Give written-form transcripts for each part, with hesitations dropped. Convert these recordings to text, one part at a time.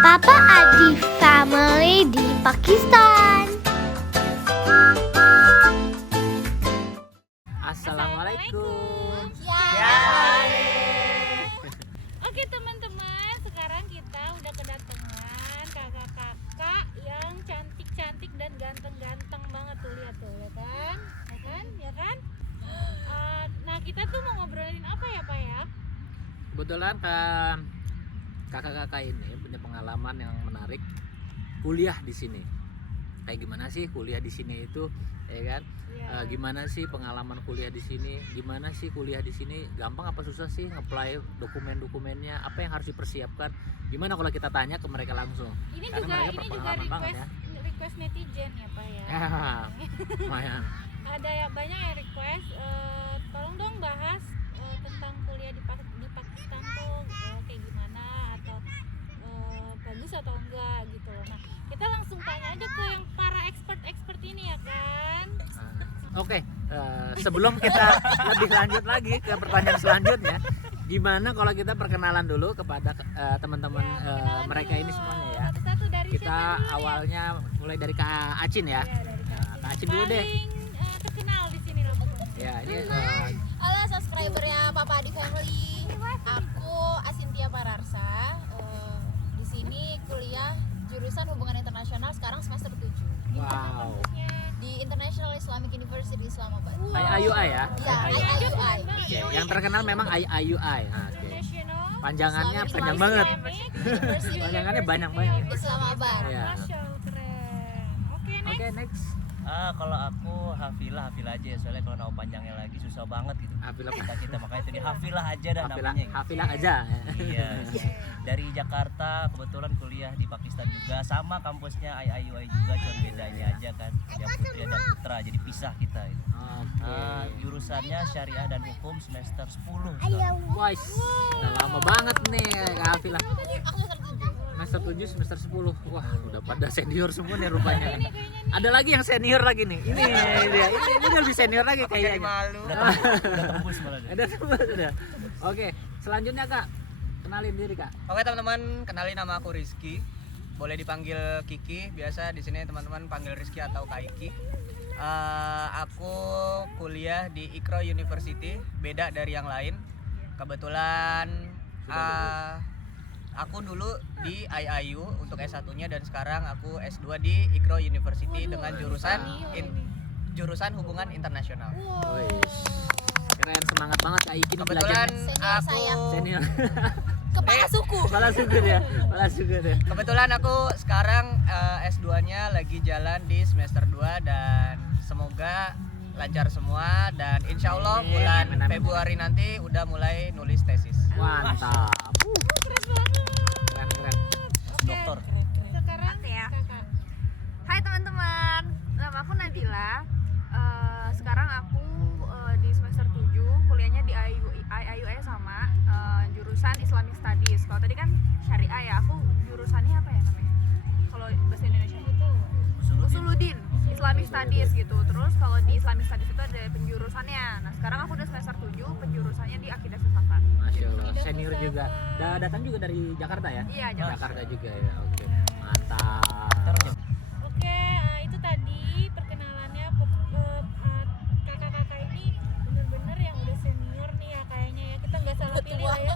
Papa Adi family di Pakistan. Assalamualaikum. Oke teman-teman, sekarang kita udah kedatangan kakak-kakak yang cantik-cantik dan ganteng-ganteng banget tuh, lihat tuh, ya kan? Nah kita tuh mau ngobrolin apa ya Pak ya? Kebetulan kakak-kakak ini punya pengalaman yang menarik kuliah di sini. Kayak gimana sih kuliah di sini itu, ya kan? Ya. Gimana sih pengalaman kuliah di sini? Gimana sih kuliah di sini? Gampang apa susah sih nge-apply dokumen-dokumennya? Apa yang harus dipersiapkan? Gimana kalau kita tanya ke mereka langsung? Ini Karena juga mereka berpengalaman banget request netizen ya Pak ya. Ya, lumayan. Ada ya banyak yang request, tolong dong bahas tentang kuliah di Pakistan tuh kayak gimana, atau bagus atau enggak gitu loh. Nah kita langsung tanya aja ke yang para expert ini ya kan. Oke, sebelum kita lebih lanjut lagi ke pertanyaan selanjutnya, gimana kalau kita perkenalan dulu kepada teman-teman Perkenalan mereka dulu. ini semuanya ya. Satu-satu dari Kita siapa dulu nih? awalnya mulai dari Kak Acin ya. Ya, dari Kak Acin dulu deh. paling terkenal di sini loh. Ya, ini Halo subscribernya Papa Adi Family. Aku Asintia Pararsa. Di sini kuliah jurusan Hubungan Internasional, sekarang semester 7 wow. di International Islamic University Islamabad. IUI ya. Iya, IUI. Oke, yang terkenal memang IUI. Nah, oke. National Panjangannya Islamic panjang banget. University Panjangannya banyak banget. Islamabad. Ya. Masya Allah, keren. Oke, next. Oke, next. Kalau aku Hafilah aja ya, soalnya kalau nama panjangnya lagi susah banget gitu. Hafilah. Kita makanya itu di Hafilah aja dah Hafilah, namanya. Gitu. Hafilah aja. Iya. Dari Jakarta, kebetulan kuliah di Pakistan juga, sama kampusnya IUI juga, cuma bedanya aja kan. Ada putri ada putra, jadi pisah kita. Gitu. Oke. Jurusannya Syariah dan Hukum semester 10. sekarang. Wah, udah lama banget nih Kak Hafilah. Aku semester 7. Semester 7, semester 10. Wah, udah pada senior semua nih rupanya. Ada lagi yang senior lagi nih. Ini dia. Ini udah lebih senior lagi kayaknya. Udah tembus malah. dia. Ada semua sudah. Oke, selanjutnya Kak. Kenalin diri Kak. Oke teman-teman, kenalin nama aku Rizky. Boleh dipanggil Kiki. Biasa di sini teman-teman panggil Rizky atau Kaiki. Aku kuliah di Iqra University, beda dari yang lain. Kebetulan aku dulu di IIU untuk S1-nya, dan sekarang aku S2 di Iqra University dengan jurusan Hubungan Internasional. Wih. Keren, semangat banget Kak Iki nih Kebetulan belajarnya. Senior aku saya. Senior. Kepala suku. Kepala suku dia. Kepala suku dia. Kebetulan aku sekarang S2-nya lagi jalan di semester 2, dan semoga lancar semua, dan insya Allah Amin. bulan Amin, amin. Februari nanti udah mulai nulis tesis. Mantap. Keren, keren. Dokter. Sekarang ya. kakak. Hai teman-teman, nama aku Nadila. Sekarang aku di semester 7, kuliahnya di IUI sama, jurusan Islamic Studies. Kalau tadi kan Syariah ya, aku jurusannya apa ya namanya? Kalau bahasa Indonesia itu Usuluddin, Islamic Studies gitu. Terus kalau di Islamic Studies itu ada penjurusannya. Nah sekarang aku udah semester 7, penjurusannya di Akidah Filsafat. Masya Allah, senior juga. Datang juga dari Jakarta ya? Iya, Jakarta juga ya. Oke. Mantap. Oke, itu tadi perkenalannya kakak-kakak ini bener-bener yang udah senior nih ya kayaknya ya. Kita nggak salah pilih lah ya.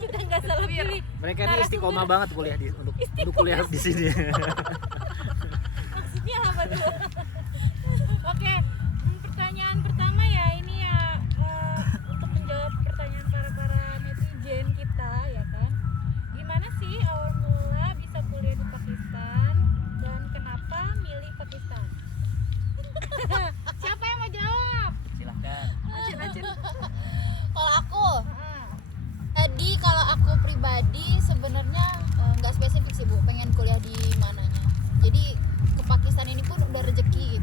Kita nggak salah pilih. Mereka ini istiqomah banget kuliah untuk kuliah di sini. Maksudnya apa tuh? Oke, pertanyaan pertama ya ini ya, untuk menjawab pertanyaan para netizen kita ya kan. Gimana sih awal mula bisa kuliah di Pakistan dan kenapa milih Pakistan? Siapa yang mau jawab? Silahkan. Kalau aku tadi, kalau aku pribadi sebenarnya nggak spesifik sih Bu, pengen kuliah di mananya. Jadi ke Pakistan ini pun udah rezeki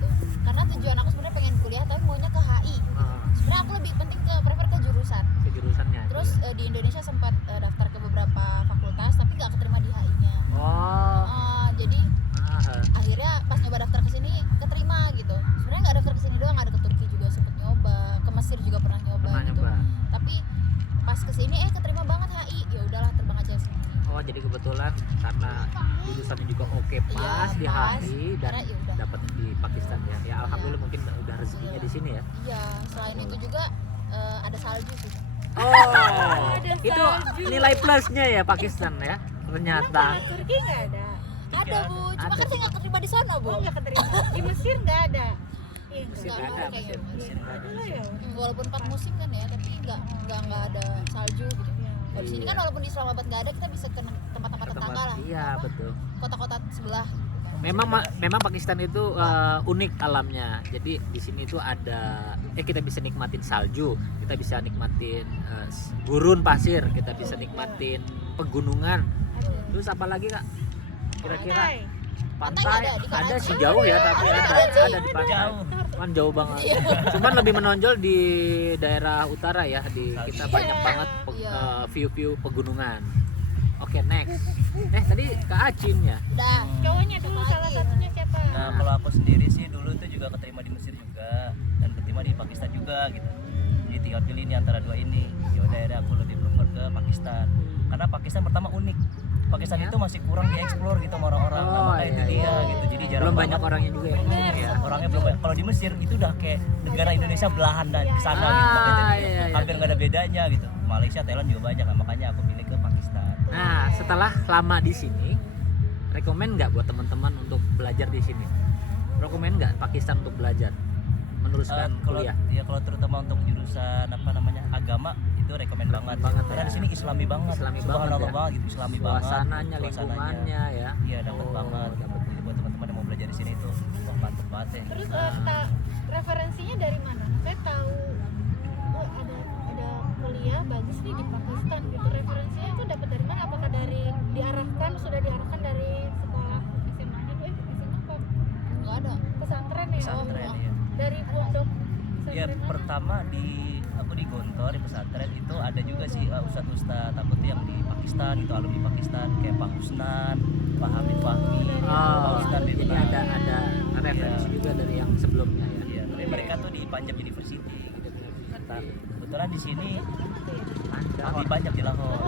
Oh jadi kebetulan karena jurusannya juga oke pas Iya, di pas. hari dan Karena ya udah. dapat di Pakistan ya. Ya alhamdulillah mungkin udah rezekinya di sini ya. Iya, selain itu juga ada salju sih. Oh itu nilai plusnya ya Pakistan ya ternyata. Kalau Turki nggak ada. Ada Bu, cuma Ada, kan saya nggak keterima di sana Bu. Oh nggak keterima. Di Mesir nggak ada. Iya Mesir Nggak ada, ada kayaknya. Mesir ada. Iya ya. Walaupun 4 musim kan ya, tapi nggak ada salju gitu. Kalau di sini kan Iya. walaupun di Islamabad nggak ada, kita bisa ke tempat-tempat tetangga lah, Iya betul. kota-kota sebelah. Memang Pakistan itu unik alamnya. Jadi di sini itu ada kita bisa nikmatin salju, kita bisa nikmatin gurun pasir, kita bisa nikmatin pegunungan. Terus apa lagi Kak? Kira-kira Pantai pantai ada di ada Karachi. sih jauh ya tapi Ada di ada Karachi. di pantai. Jauh. Kan jauh banget. Cuman lebih menonjol di daerah utara ya di kita banyak banget Iya. view-view pegunungan. Oke, next. Tadi Kak Acin ya. Udah. Cowoknya dulu salah satunya siapa? Nah kalau aku sendiri sih dulu itu juga keterima di Mesir juga dan keterima di Pakistan juga gitu. Jadi tinggal pilih ini antara dua ini. Ya udah akhirnya aku lebih prefer ke Pakistan. Karena Pakistan pertama unik. Pakistan itu masih kurang dieksplor gitu sama orang-orang. Oh, Nah, makanya itu iya, dia gitu. Jadi jarang Belum banyak banget. orangnya juga ya. Orangnya belum banyak. Kalau di Mesir itu udah kayak negara Indonesia belahan dan ke sana gitu. Makanya Ah, jadi iya, iya. hampir nggak ada bedanya gitu. Malaysia, Thailand juga banyak. Nah, makanya aku pilih ke Pakistan. Nah, setelah lama di sini, rekomen nggak buat teman-teman untuk belajar di sini? Rekomen nggak Pakistan untuk belajar? Meneruskan Kalau kuliah? ya kalau terutama untuk jurusan apa namanya agama itu rekomen banget. Karena ya. di sini Islami banget. Islami Subhanallah banget ya. banget gitu, Islami banget. Suasananya, lingkungannya ya. Iya, dapat Oh, banget. dapet. Jadi buat teman-teman yang mau belajar di sini itu wah mantep banget ya. Terus referensinya dari mana? Saya tahu oh ada kuliah bagus nih di Pakistan gitu. Referensinya itu dapat dari mana? Apakah dari sudah diarahkan dari sekolah SMA-nya tuh SMA apa? Nggak ada. Pesantren ya? Pesantren ya. Dari pondok Ya pesantren mana? pertama aku di Gontor di pesantren itu ada juga sih ustadz aku tuh yang di Pakistan itu alumni Pakistan kayak Pak Husnan, Pak Hamid Fahmi, Pak Oh, Husnan jadi Bibna. ada referensi juga dari yang sebelumnya ya. Iya, tapi mereka tuh di Punjab University gitu. Kebetulan di sini di Punjab di Lahore.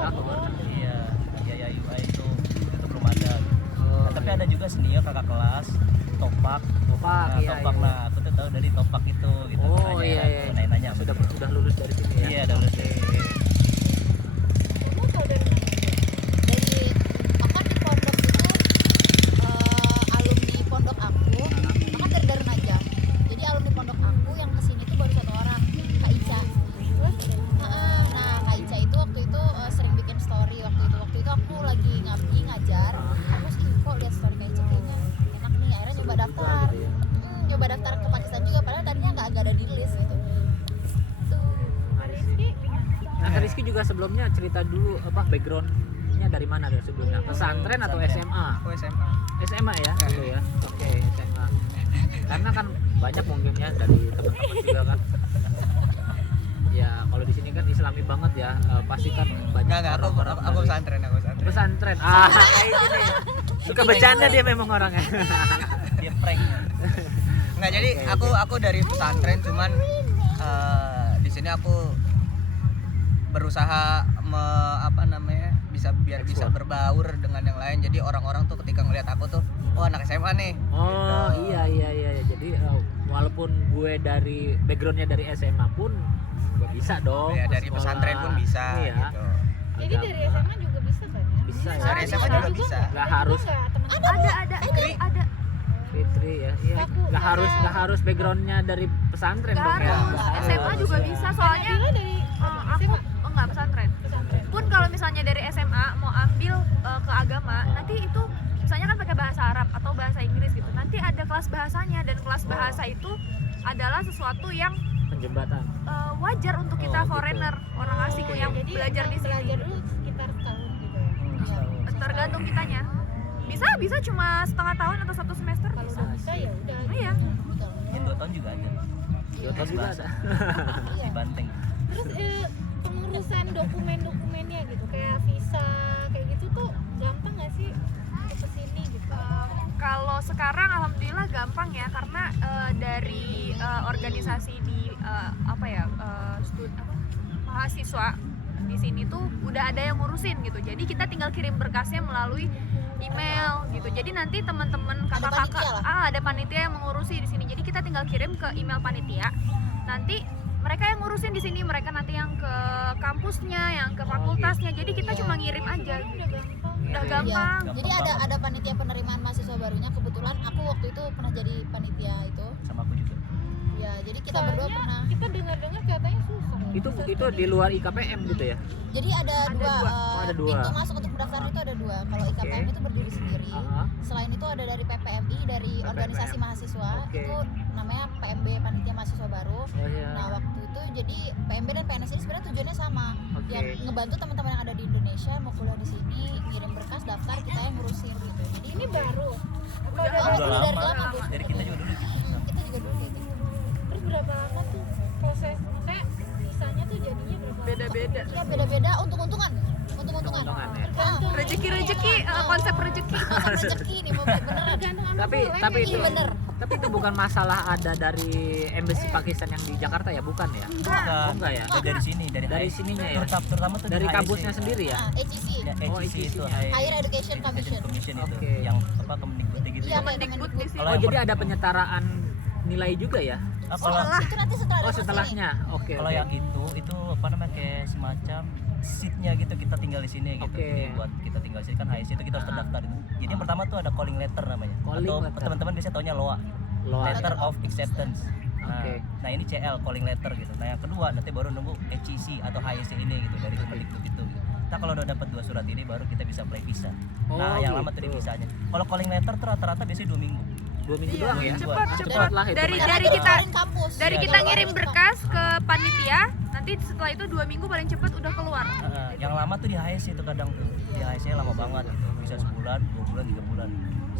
Iya, di IUI itu belum ada. Nah, tapi ada juga senior kakak kelas Topak. Nah, iya, Topak iya. nah aku tuh tahu dari Topak itu gitu. Oh Nanya, iya iya. Nanya-nanya Sudah lulus dari sini ya. Iya, udah lulus dari sini. Kamu tahu dari mana? Dari akan di pondok itu alumni pondok aku akan dari Darun Najah. Jadi alumni pondok aku yang kesini tuh baru 1 orang, Kak Ica. Nah Kak Ica itu waktu itu sering bikin story waktu itu aku lagi ngabdi ngajar. Terus kok lihat story Kak Ica kayaknya enak nih, akhirnya nyoba daftar. Nyoba daftar ke Pakistan juga padahal tadinya nggak ada di list gitu. Rizky gimana? Nah, Kak Rizky juga sebelumnya cerita dulu apa backgroundnya dari mana dari sebelumnya? Pesantren atau Pesantren. SMA? Aku SMA. SMA ya dulu ya. Oke, SMA. Karena kan banyak mungkin ya dari teman-teman juga kan. Ya, kalau di sini kan Islami banget ya. Pasti kan banyak Enggak, aku dari pesantren, aku pesantren. pesantren. Kayak gini. Suka bercanda dia memang orangnya. Dia prank. Enggak, jadi aku dari pesantren cuman di sini aku berusaha biar bisa berbaur dengan yang lain. Jadi orang-orang tuh ketika ngelihat aku tuh, oh anak SMA nih. Oh, Gitu. iya. Jadi walaupun gue dari backgroundnya dari SMA pun gue bisa dong. Ya, ke dari sekolah. pesantren pun bisa Iya. gitu. Jadi dari SMA juga bisa kan ya? Bisa ya. Dari SMA juga bisa. Nggak harus Ada. Fitri ya. Iya. Aku Nggak harus backgroundnya dari pesantren Nggak dong ya. harus. Nggak harus. SMA juga bisa soalnya Nabila dari aku enggak pesantren. pesantren. Pun kalau misalnya dari SMA mau ambil ke agama, nanti itu misalnya kan pakai bahasa Arab atau bahasa Inggris gitu. Nanti ada kelas bahasanya dan kelas bahasa itu adalah sesuatu yang Penjembatan. wajar untuk kita Oh, gitu. foreigner, orang asing Oh, yang jadi belajar di sini. belajar dulu sekitar setahun gitu ya. Tergantung kitanya. Bisa cuma setengah tahun atau 1 semester. Kalau udah bisa ya udah. Oh, iya. Ya 2 tahun juga ada. Dua tahun juga ada. Di Banteng. Terus pengurusan dokumennya gitu kayak visa kayak gitu tuh gampang nggak sih untuk kesini gitu? Kalau sekarang alhamdulillah gampang ya karena dari organisasi di mahasiswa di sini tuh udah ada yang ngurusin gitu. Jadi kita tinggal kirim berkasnya melalui email gitu. Jadi nanti teman-teman kakak-kakak panitia lah. ada panitia yang mengurusi di sini. Jadi kita tinggal kirim ke email panitia. Nanti mereka yang ngurusin di sini, mereka nanti yang ke kampusnya, yang ke fakultasnya. Jadi kita Iya. cuma ngirim aja. Udah Iya. gampang. Jadi ada panitia penerimaan mahasiswa barunya. Kebetulan aku waktu itu pernah jadi panitia itu. Sama aku juga. Ya, jadi kita berdua Soalnya pernah. kita dengar-dengar katanya susah. Itu di luar IKPM gitu ya? Jadi ada dua, dua. Oh, ada dua. pintu masuk untuk pendaftaran itu ada dua. Kalau Oke. IKPM itu berdiri sendiri. Aha. Selain itu ada dari PPMI, dari PPM. organisasi mahasiswa. Oke. Itu namanya PMB, Panitia Mahasiswa Baru. Oh iya. Nah, waktu itu jadi PMB dan PNS ini sebenarnya tujuannya sama. Oke. Yang ngebantu teman-teman yang ada di Indonesia mau kuliah di sini, ngirim berkas, daftar, kita yang ngurusin gitu. Jadi Ini baru. Apa Udah udah Oh, Udah udah dari lama. lama Bu. Dari kita juga dulu gitu. Kita juga dulu kayak gitu. Terus berapa lama tuh proses? Maksudnya visanya tuh jadinya berapa lama? Beda-beda. Iya, beda-beda untung-untungan. Untung-untungan. Untung-untungan ya. Tergantung Rezeki-rezeki, konsep rezeki. Konsep rezeki nih, mau beneran. tergantung sama Tapi boleh itu Iya bener. tapi itu bukan masalah ada dari embassy Pakistan yang di Jakarta ya, bukan ya? Bukan. Oh, enggak ya? Dari sini, Dari HIC. sininya ya? Terutama tuh Dari di kampusnya HIC. sendiri ya? Nah, HEC. Ya, Oh, HIC itu HIC-nya. Higher Education Commission. Commission itu Oke. yang apa Kemendikbud gitu. Iya, ya. kayak Mendikbud di sini. Oh, yang jadi ada penyetaraan nilai juga ya? Kalau Itu nanti setelah Oh, ada setelahnya. Oke. kalau oke. yang itu apa namanya kayak semacam seatnya gitu kita tinggal di sini gitu. Oke. Jadi buat kita tinggal di sini kan HIC itu kita harus terdaftar itu. Jadi yang pertama tuh ada calling letter namanya. Calling Atau letter. teman-teman biasanya taunya LOA. Loa. Letter of Acceptance. Nah, Oke. nah ini CL calling letter gitu. Nah yang kedua nanti baru nunggu HEC atau HIC ini gitu dari Kemendikbud itu. Kita kalau udah dapat 2 surat ini baru kita bisa apply visa. Nah Oh, yang lama gitu. tadi visanya. Kalau calling letter tuh rata-rata biasanya 2 minggu. 2 minggu doang ya? Cepat, Ah, cepat. lah itu Dari mainnya. dari Karena kita dikeluarin kampus. dari Iya, kita iya. ngirim berkas ke panitia, nanti setelah itu 2 minggu paling cepat udah keluar. Yang lama tuh di HIC itu kadang tuh. Di HIC lama banget gitu. Bisa sebulan, 2 bulan, 3 bulan.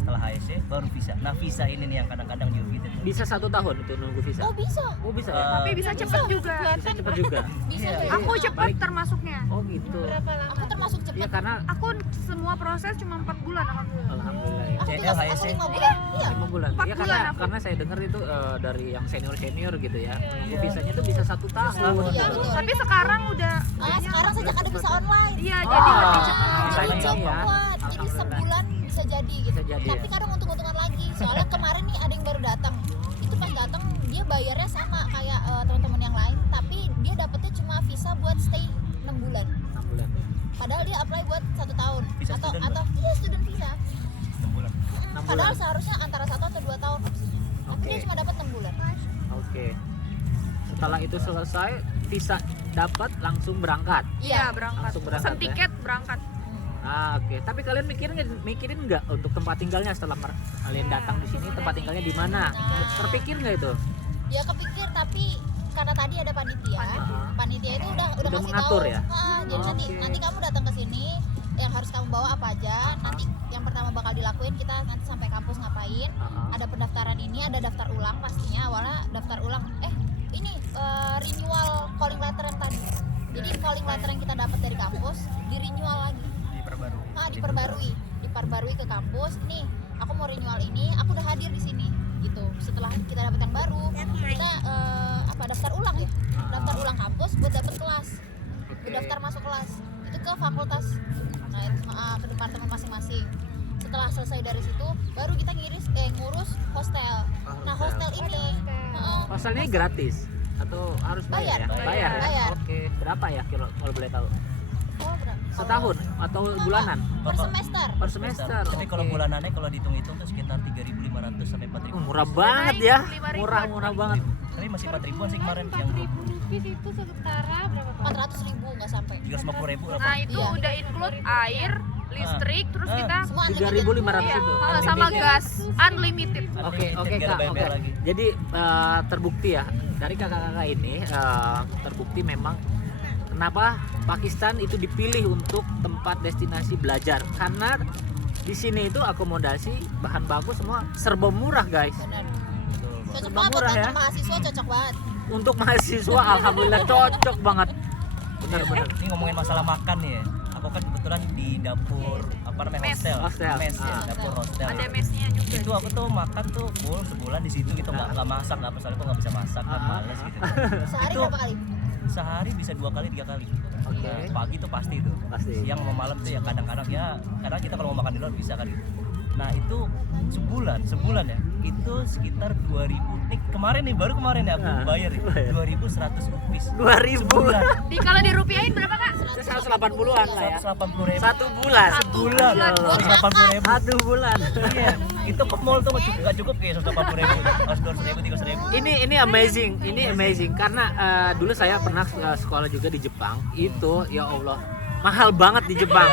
Setelah HIC baru visa. Nah, visa ini nih yang kadang-kadang juga gitu. Bisa 1 tahun itu nunggu visa? Oh, bisa. Oh, bisa ya? Tapi bisa cepat juga. Bisa cepat juga. Bisa. Iya, juga. Aku cepat termasuknya. Oh, gitu. berapa lama? Aku termasuk Iya, cepat. karena Aku semua proses cuma 4 bulan alhamdulillah. alhamdulillah ya. Aku CL, juga HIC. aku 5 bulan. Iya. 5 bulan. 4 Ya bulan aku. karena saya dengar itu dari yang senior gitu ya. Nunggu visanya tuh bisa 1 tahun. Iya, betul. Tapi sekarang udah Sekarang sejak ada bisa online. iya Oh, jadi lebih cepat. bisa Jadi ini cepat. ya. Jadi Alhamdulillah. sebulan bisa jadi gitu. Bisa jadi, Tapi ya. kadang untung-untungan lagi. Soalnya kemarin nih ada yang baru datang. Itu pas datang dia bayarnya sama kayak teman-teman yang lain, tapi dia dapetnya cuma visa buat stay 6 bulan. 6 bulan. Padahal dia apply buat 1 tahun. Visa atau student, atau iya student visa. 6 bulan. 6 Padahal bulan. seharusnya antara 1 atau 2 tahun opsinya. Tapi Oke. dia cuma dapat 6 bulan. Oke. Setelah itu selesai, visa dapat langsung berangkat. Iya, berangkat. Langsung berangkat, Pesan ya? tiket berangkat. Ah, oke. Tapi kalian mikirin nggak untuk tempat tinggalnya setelah kalian datang di sini, tempat tinggalnya di mana? Terpikir nggak itu? Ya kepikir, tapi karena tadi ada panitia. Panitia itu udah Udah ngasih mengatur tahu. ya? Jadi Oke. nanti kamu datang ke sini yang harus kamu bawa apa aja. Nanti yang pertama bakal dilakuin kita nanti sampai kampus ngapain. Ah, Ada pendaftaran ini, ada daftar ulang pastinya. Awalnya daftar ulang. Ini renewal calling letter yang tadi. Jadi calling letter yang kita dapat dari kampus di renewal lagi. Diperbarui. Diperbarui ke kampus. Nih, aku mau renewal ini, aku udah hadir di sini gitu. Setelah kita dapat yang baru, kita daftar ulang ya. Daftar ulang kampus buat dapat kelas. Buat daftar masuk kelas. Itu ke fakultas. Nah, itu, ke departemen masing-masing. Setelah selesai dari situ, baru kita ngurus hostel. Nah, hostel ini Pasalnya gratis atau harus bayar? Bayar. Ya? Bayar. ya? Bayar. Oke. Berapa ya kalau boleh tahu? berapa? Setahun atau bulanan? Per semester. Per semester. Tapi kalau oke. bulanannya kalau dihitung-hitung tuh sekitar 3.500 sampai 4.000. Murah banget ya. 5.000. Murah banget. Tapi masih 4.000-an sih kemarin yang 4.000 rupiah itu setara berapa Pak? 400.000 nggak sampai. 350.000 lah. Nah, itu Iya. udah include air, listrik, terus kita Semua 3.500 iya, itu. sama gas unlimited. Oke, oke Nggak ada Kak. bayar-bayar Oke. lagi. Jadi terbukti ya dari kakak-kakak ini terbukti memang kenapa Pakistan itu dipilih untuk tempat destinasi belajar karena di sini itu akomodasi bahan baku semua serba murah guys. Benar. Cocok Serba banget buat murah ya. mahasiswa, cocok banget. Untuk mahasiswa alhamdulillah cocok banget. Benar-benar. Ini ngomongin masalah makan nih ya. Aku kan kebetulan di dapur apa namanya Mes. Hostel. Mes ya, Ah. dapur hostel. Ada mesnya juga. Itu aku tuh makan tuh full sebulan di situ gitu nggak masak nggak apa soalnya aku nggak bisa masak kan Ah. males gitu. Sehari Itu- berapa kali? Sehari bisa 2 kali 3 kali. Oke. Nah, pagi tuh pasti itu. Pasti. Siang sama malam tuh ya kadang-kadang ya karena kita kalau mau makan di luar bisa kan gitu. Nah itu sebulan ya itu sekitar 2.000 nih kemarin nih baru kemarin ya aku Nah, bayar nih 2.100 rupiah 2.000. sebulan. Kalau dirupiahin berapa kak? 180-an lah ya. 180.000 Satu bulan. sebulan. 180.000. Satu bulan. Iya, itu ke mall tuh nggak cukup kayak 180.000, harus 200.000, 300.000. Ini amazing karena dulu saya pernah sekolah juga di Jepang. Itu ya Allah mahal banget di Jepang.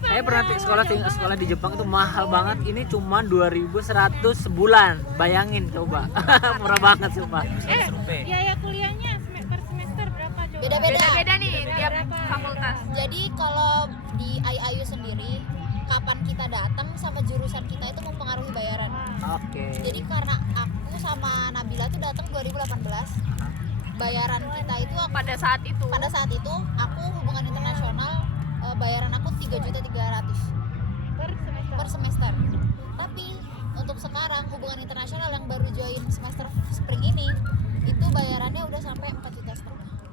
Saya pernah sekolah di Jepang itu mahal banget. Ini cuma 2.100 sebulan. Bayangin coba. Murah banget sumpah. Biaya kuliahnya per semester berapa coba? Beda-beda. Beda nih tiap Berapa? fakultas. Jadi kalau di IAIU sendiri, kapan kita datang sama jurusan kita itu mempengaruhi bayaran. Oke. Jadi karena aku sama Nabila tuh datang 2018, bayaran kita itu Pada saat itu. aku hubungan internasional, bayaran aku 3.300.000 per semester. Tapi untuk sekarang hubungan internasional yang baru join semester spring ini itu bayarannya udah sampai 4,5 juta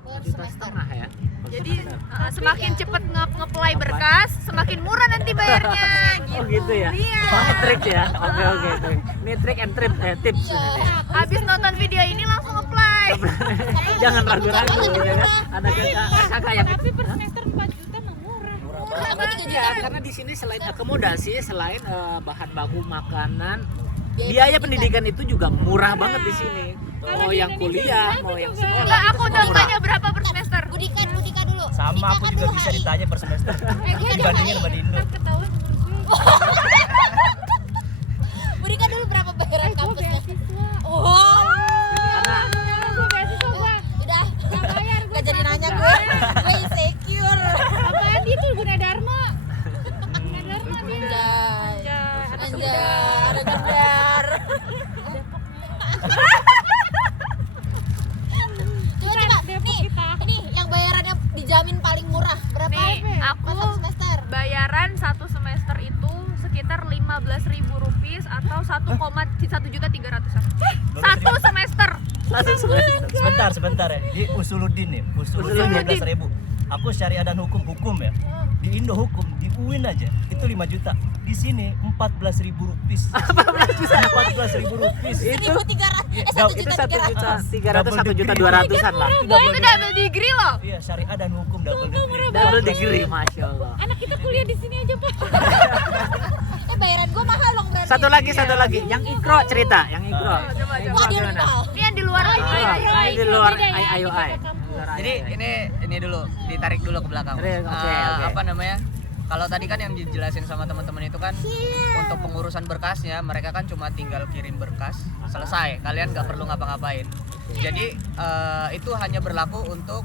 per semester. Ya. Jadi semakin cepet nge-apply berkas, semakin murah nanti bayarnya. Oh gitu ya. Iya. Oh, trik ya. Oke. Ini trik and tips Iya. ini. Habis nonton video ini langsung apply. Jangan ragu-ragu gitu kan. Ada kakak yang Tapi per semester 4 juta mah murah. Murah, aku 3 juta. ya, karena di sini selain akomodasi, selain bahan baku makanan, biaya pendidikan itu juga murah banget di sini. Mau yang kuliah, mau yang sekolah. Enggak, aku udah murah. tanya berapa per semester. Budika dulu. Sama Budika aku kan juga dulu bisa HI. ditanya per semester. Budika Dibandingin sama di Indo. Ketahuan umur gue. Budika dulu berapa bayaran Gue kampusnya? beasiswa. Oh. Karena Gue beasiswa gue. Udah. Gak bayar gue. Gak jadi nanya gue. Gue insecure. Apaan dia tuh Gunadarma. Gunadarma dia. Anjay, ada gendar. Coba, nih yang bayarannya dijamin paling murah berapa? Nih, aku Satu semester. bayaran satu semester itu sekitar 15.000 rupiah atau 1,1.300.000. Satu semester. Sebentar ya. Di Usuluddin nih. Usuluddin 12.000. Aku syariah dan hukum ya. Di Indo hukum di UIN aja itu 5 juta. Di sini 14.000 rupiah. 14.000 rupiah. itu 1.300.000. 1.300.000-1.200.000-an lah. Itu double degree loh. Iya, syariah dan hukum double degree. Double degree, masya Allah. Anak kita kuliah di sini aja pak. Bayaran gue mahal dong berarti. Satu lagi, yang Ikro cerita, yang Ikro. Coba. Wah, dia Gimana? mahal. Ini yang di luar Ini di luar Beda ya, IUI. Jadi ini dulu ditarik dulu ke belakang. Oke. Apa namanya? Kalau tadi kan yang dijelasin sama teman-teman itu kan untuk pengurusan berkasnya mereka kan cuma tinggal kirim berkas selesai. Kalian nggak perlu ngapa-ngapain. Jadi itu hanya berlaku untuk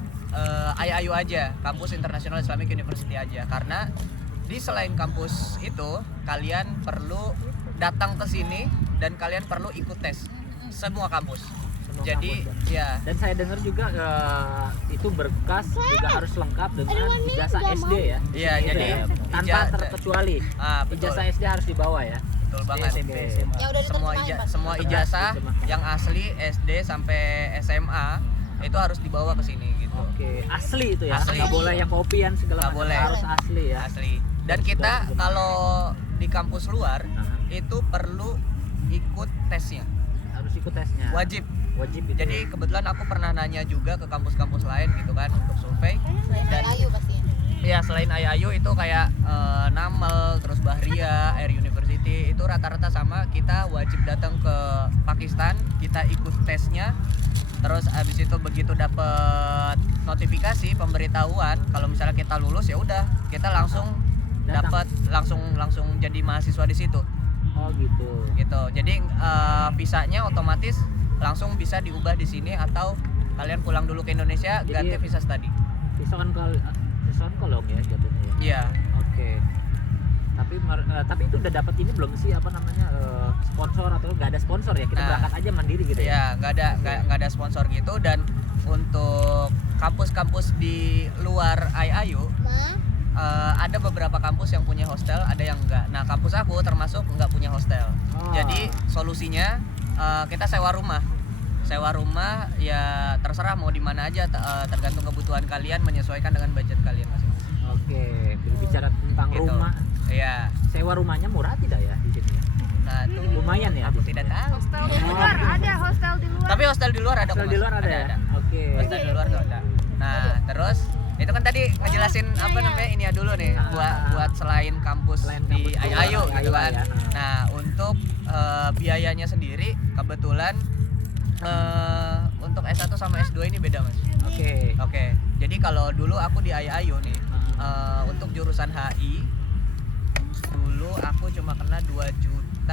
IAIU aja, Kampus International Islamic University aja. Karena di selain kampus itu kalian perlu datang ke sini dan kalian perlu ikut tes semua kampus. Jadi ya. Dan saya dengar juga itu berkas juga harus lengkap dengan ijazah SD ya. Iya, Gitu jadi ya. Tanpa terkecuali. betul. Ijazah SD harus dibawa ya. Betul banget. SMP, SMA. Ya udah Semua ijazah yang asli SD sampai SMA itu harus dibawa ke sini gitu. Oke, asli itu ya. Asli. Nggak boleh yang kopian segala Nggak macam. boleh. Harus asli ya. Asli. Dan kita kalau di kampus luar itu perlu ikut tesnya. Harus ikut tesnya. Wajib. Itu. Jadi kebetulan aku pernah nanya juga ke kampus-kampus lain gitu kan untuk survei. Dan Ayu pasti. ya selain IAIU itu kayak Namel, terus Bahria, Air University itu rata-rata sama. Kita wajib datang ke Pakistan, kita ikut tesnya. Terus abis itu begitu dapat notifikasi pemberitahuan kalau misalnya kita lulus ya udah kita langsung dapat langsung jadi mahasiswa di situ. Oh gitu. Gitu. Jadi visanya otomatis langsung bisa diubah di sini atau kalian pulang dulu ke Indonesia Jadi, ganti visa study. Visawan kolong ya jatuhnya ya. Iya. Oke. Tapi itu udah dapat ini belum sih apa namanya sponsor atau nggak ada sponsor ya? Kita Nah, berangkat aja mandiri gitu ya. Ya, nggak ada sponsor gitu. Dan untuk kampus-kampus di luar IAIU ada beberapa kampus yang punya hostel, ada yang enggak. Nah, kampus aku termasuk enggak punya hostel. Oh. Jadi solusinya kita sewa rumah. sewa rumah ya terserah mau di mana aja, tergantung kebutuhan kalian, menyesuaikan dengan budget kalian masing-masing. Oke, berbicara tentang Gitu. rumah, Iya. sewa rumahnya murah tidak ya di sini ya? Nah, itu Lumayan ya. aku di sini? tidak tahu. Hostel di luar ada, hostel di luar. Tapi hostel di luar ada kok, Hostel di Mas. luar ada ya? Oke. Hostel di luar tuh ada. Nah, terus itu kan tadi ngejelasin apa namanya ini ya dulu nih buat selain kampus Selain di kampus keluar, Ayu gitu kan. ya. Nah, untuk biayanya sendiri kebetulan untuk S1 sama S2 ini beda, Mas. Oke. Oke. Jadi kalau dulu aku di Ayu nih untuk jurusan HI dulu aku cuma kena 2.300.000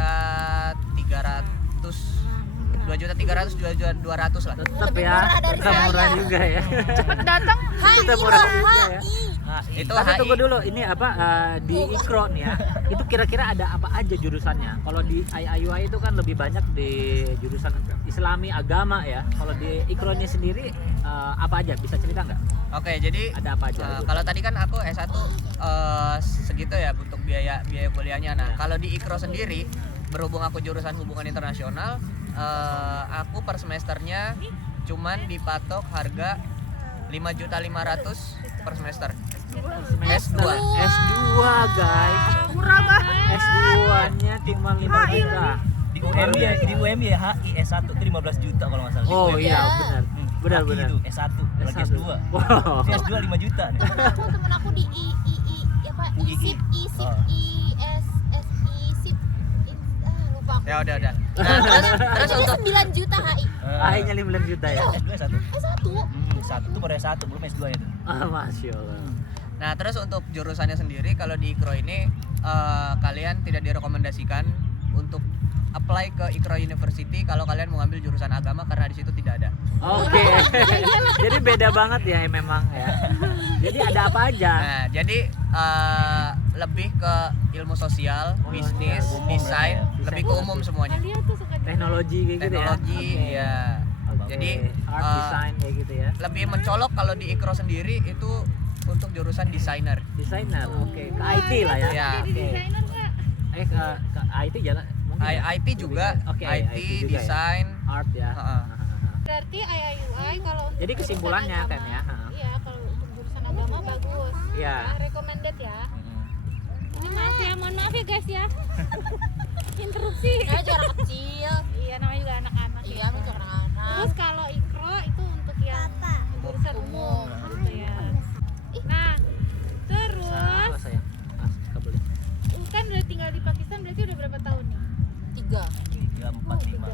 lah. Tetap Lebih ya, murah dari tetap saya. murah juga ya. Cepet datang. Tetap murah juga ya. Itu Tapi HI. tunggu dulu, ini apa di Ikro nih ya? Itu kira-kira ada apa aja jurusannya? Kalau di IAIUI itu kan lebih banyak di jurusan Islami agama ya. Kalau di Ikronya sendiri apa aja? Bisa cerita nggak? Oke, jadi Ada apa aja? kalau tadi kan aku S1 segitu ya untuk biaya kuliahnya. Nah, Ya. kalau di Ikro sendiri berhubung aku jurusan hubungan internasional, aku per semesternya cuman dipatok harga 5.500.000 per semester. S2. S2 guys. Murah banget. S2-nya cuma 5 juta. Di UMY ya, di UMY ya HI S1 itu 15 juta kalau nggak salah. Oh Di UMY. iya benar. Benar HI benar. itu S1, lagi S1. S2. Wow. Ini S2 5 juta nih. temen aku di apa UI. ISIP Oh. ISIP lupa aku. Ya udah. Nah, terus Itu untuk 9 juta HI. AI-nya 9 juta ya. S2 S1. S1 S1 itu baru S1, belum S2 itu. Masya Allah. Nah, terus untuk jurusannya sendiri kalau di Ikro ini kalian tidak direkomendasikan untuk apply ke Ikro University kalau kalian mau ngambil jurusan agama karena di situ tidak ada. Oke. Jadi beda banget ya memang ya. Jadi ada apa aja? Nah, jadi lebih ke ilmu sosial, Oh, bisnis, umum desain, berarti ya. lebih ke umum semuanya. Dia tuh suka Teknologi kayak gitu ya. Teknologi, Oke. ya. Oke. Jadi art design kayak gitu ya. lebih mencolok kalau di Ikro sendiri itu untuk jurusan desainer. Desainer. Oke, ke IT lah ya. Ya. jadi Oke. desainer nggak? Ke IT jalan mungkin. ya? IT juga, Oke, IT, juga ya. desain. Art ya. Heeh. Berarti IAIUI kalau untuk Jadi kesimpulannya jurusan kan ya. agama, iya kalau untuk jurusan agama bagus. Iya. Recommended ya. Ini maaf ya, mohon maaf ya guys ya. Interupsi. Saya juga anak kecil. Iya, namanya juga anak-anak. Iya, ya. aku juga anak-anak. Terus kalau Ikro itu untuk yang jurusan umum gitu ya. Nah, terus Salah sayang. Kabel. kan udah tinggal di Pakistan berarti udah berapa tahun nih? 3. 3, 4, 5.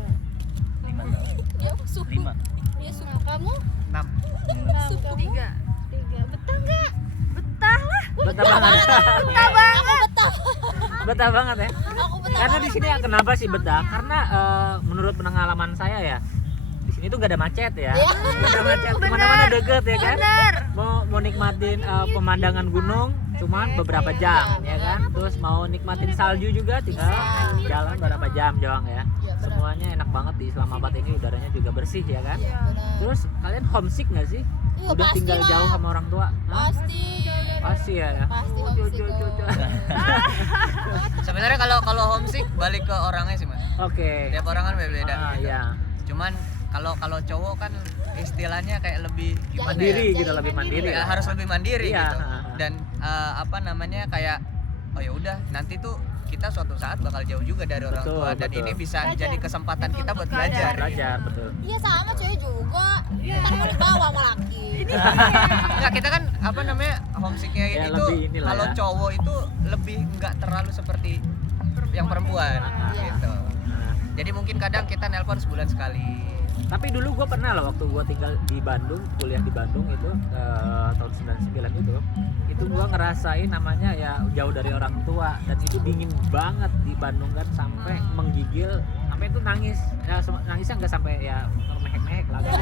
5 tahun. Dia suku. 5. Dia suku. Nah, kamu? 6. Nah, Suku. kamu? 3. 3. Betah nggak? Betah lah. Betah banget. Aku betah. Betah banget ya. Aku betah. Karena di sini kenapa sih betah? Karena menurut pengalaman saya ya, di sini tuh gak ada macet ya. Iya. Gak ada macet, kemana-mana deket ya kan. Bener. Mau nikmatin pemandangan gunung cuma beberapa jam ya kan. Terus mau nikmatin salju juga tinggal jalan beberapa jam doang ya. Iya, benar. Semuanya enak banget di Islamabad ini, udaranya juga bersih ya kan. Iya, benar. Terus kalian homesick gak sih? Iya, Udah tinggal pastilah. jauh sama orang tua? Hah? Pasti. Pasti ya. Pasti Oh, homesick. co. Sebenarnya kalau homesick balik ke orangnya sih, Mas. Oke. Tiap orang kan beda-beda. Ah, gitu. iya. Cuman kalau cowok kan istilahnya kayak lebih gimana Mandiri ya? gitu, lebih mandiri. Ya, lah. harus lebih mandiri Iya, gitu. ha, ha. Dan apa namanya kayak oh ya udah nanti tuh kita suatu saat bakal jauh juga dari orang Betul, tua dan betul. ini bisa jadi kesempatan kita buat belajar. Belajar betul. Iya sama cewek juga. Ntar mau dibawa sama laki. Enggak, kita kan apa namanya homesicknya Ya, itu lebih inilah kalau ya. cowok itu lebih nggak terlalu seperti yang perempuan Iya. gitu. Nah, Jadi mungkin kadang kita nelpon sebulan sekali. tapi dulu gue pernah loh waktu gue tinggal di Bandung, kuliah di Bandung itu tahun 99 itu gue ngerasain namanya ya jauh dari orang tua dan itu dingin banget di Bandung kan sampai menggigil, sampai itu nangis ya, nangisnya nggak sampai ya mehek-mehek lah gitu.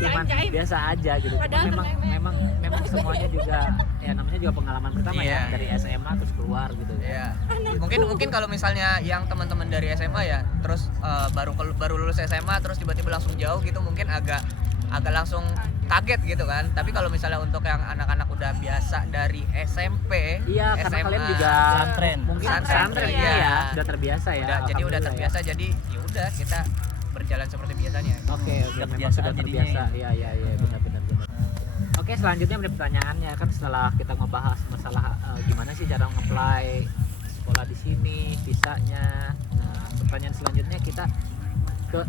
Cuman biasa aja gitu. Cuman Padahal memang semuanya juga ya namanya juga pengalaman pertama Iya. ya dari SMA terus keluar gitu ya. Ya. Mungkin kalau misalnya yang teman-teman dari SMA ya, terus baru lulus SMA terus tiba-tiba langsung jauh gitu mungkin agak langsung kaget gitu kan. Tapi kalau misalnya untuk yang anak-anak udah biasa dari SMP, Iya, karena SMA, kalian juga Pesantren. mungkin Pesantren, pesantren iya. ya, sudah terbiasa ya. jadi udah alhamdulillah terbiasa jadi ya udah kita berjalan seperti biasanya. Oke, Sudah memang sudah kebiasaan jadinya terbiasa. Iya, benar. Oke, selanjutnya ada pertanyaannya kan setelah kita ngebahas masalah gimana sih cara nge-apply sekolah di sini, visanya. Nah, pertanyaan selanjutnya kita ke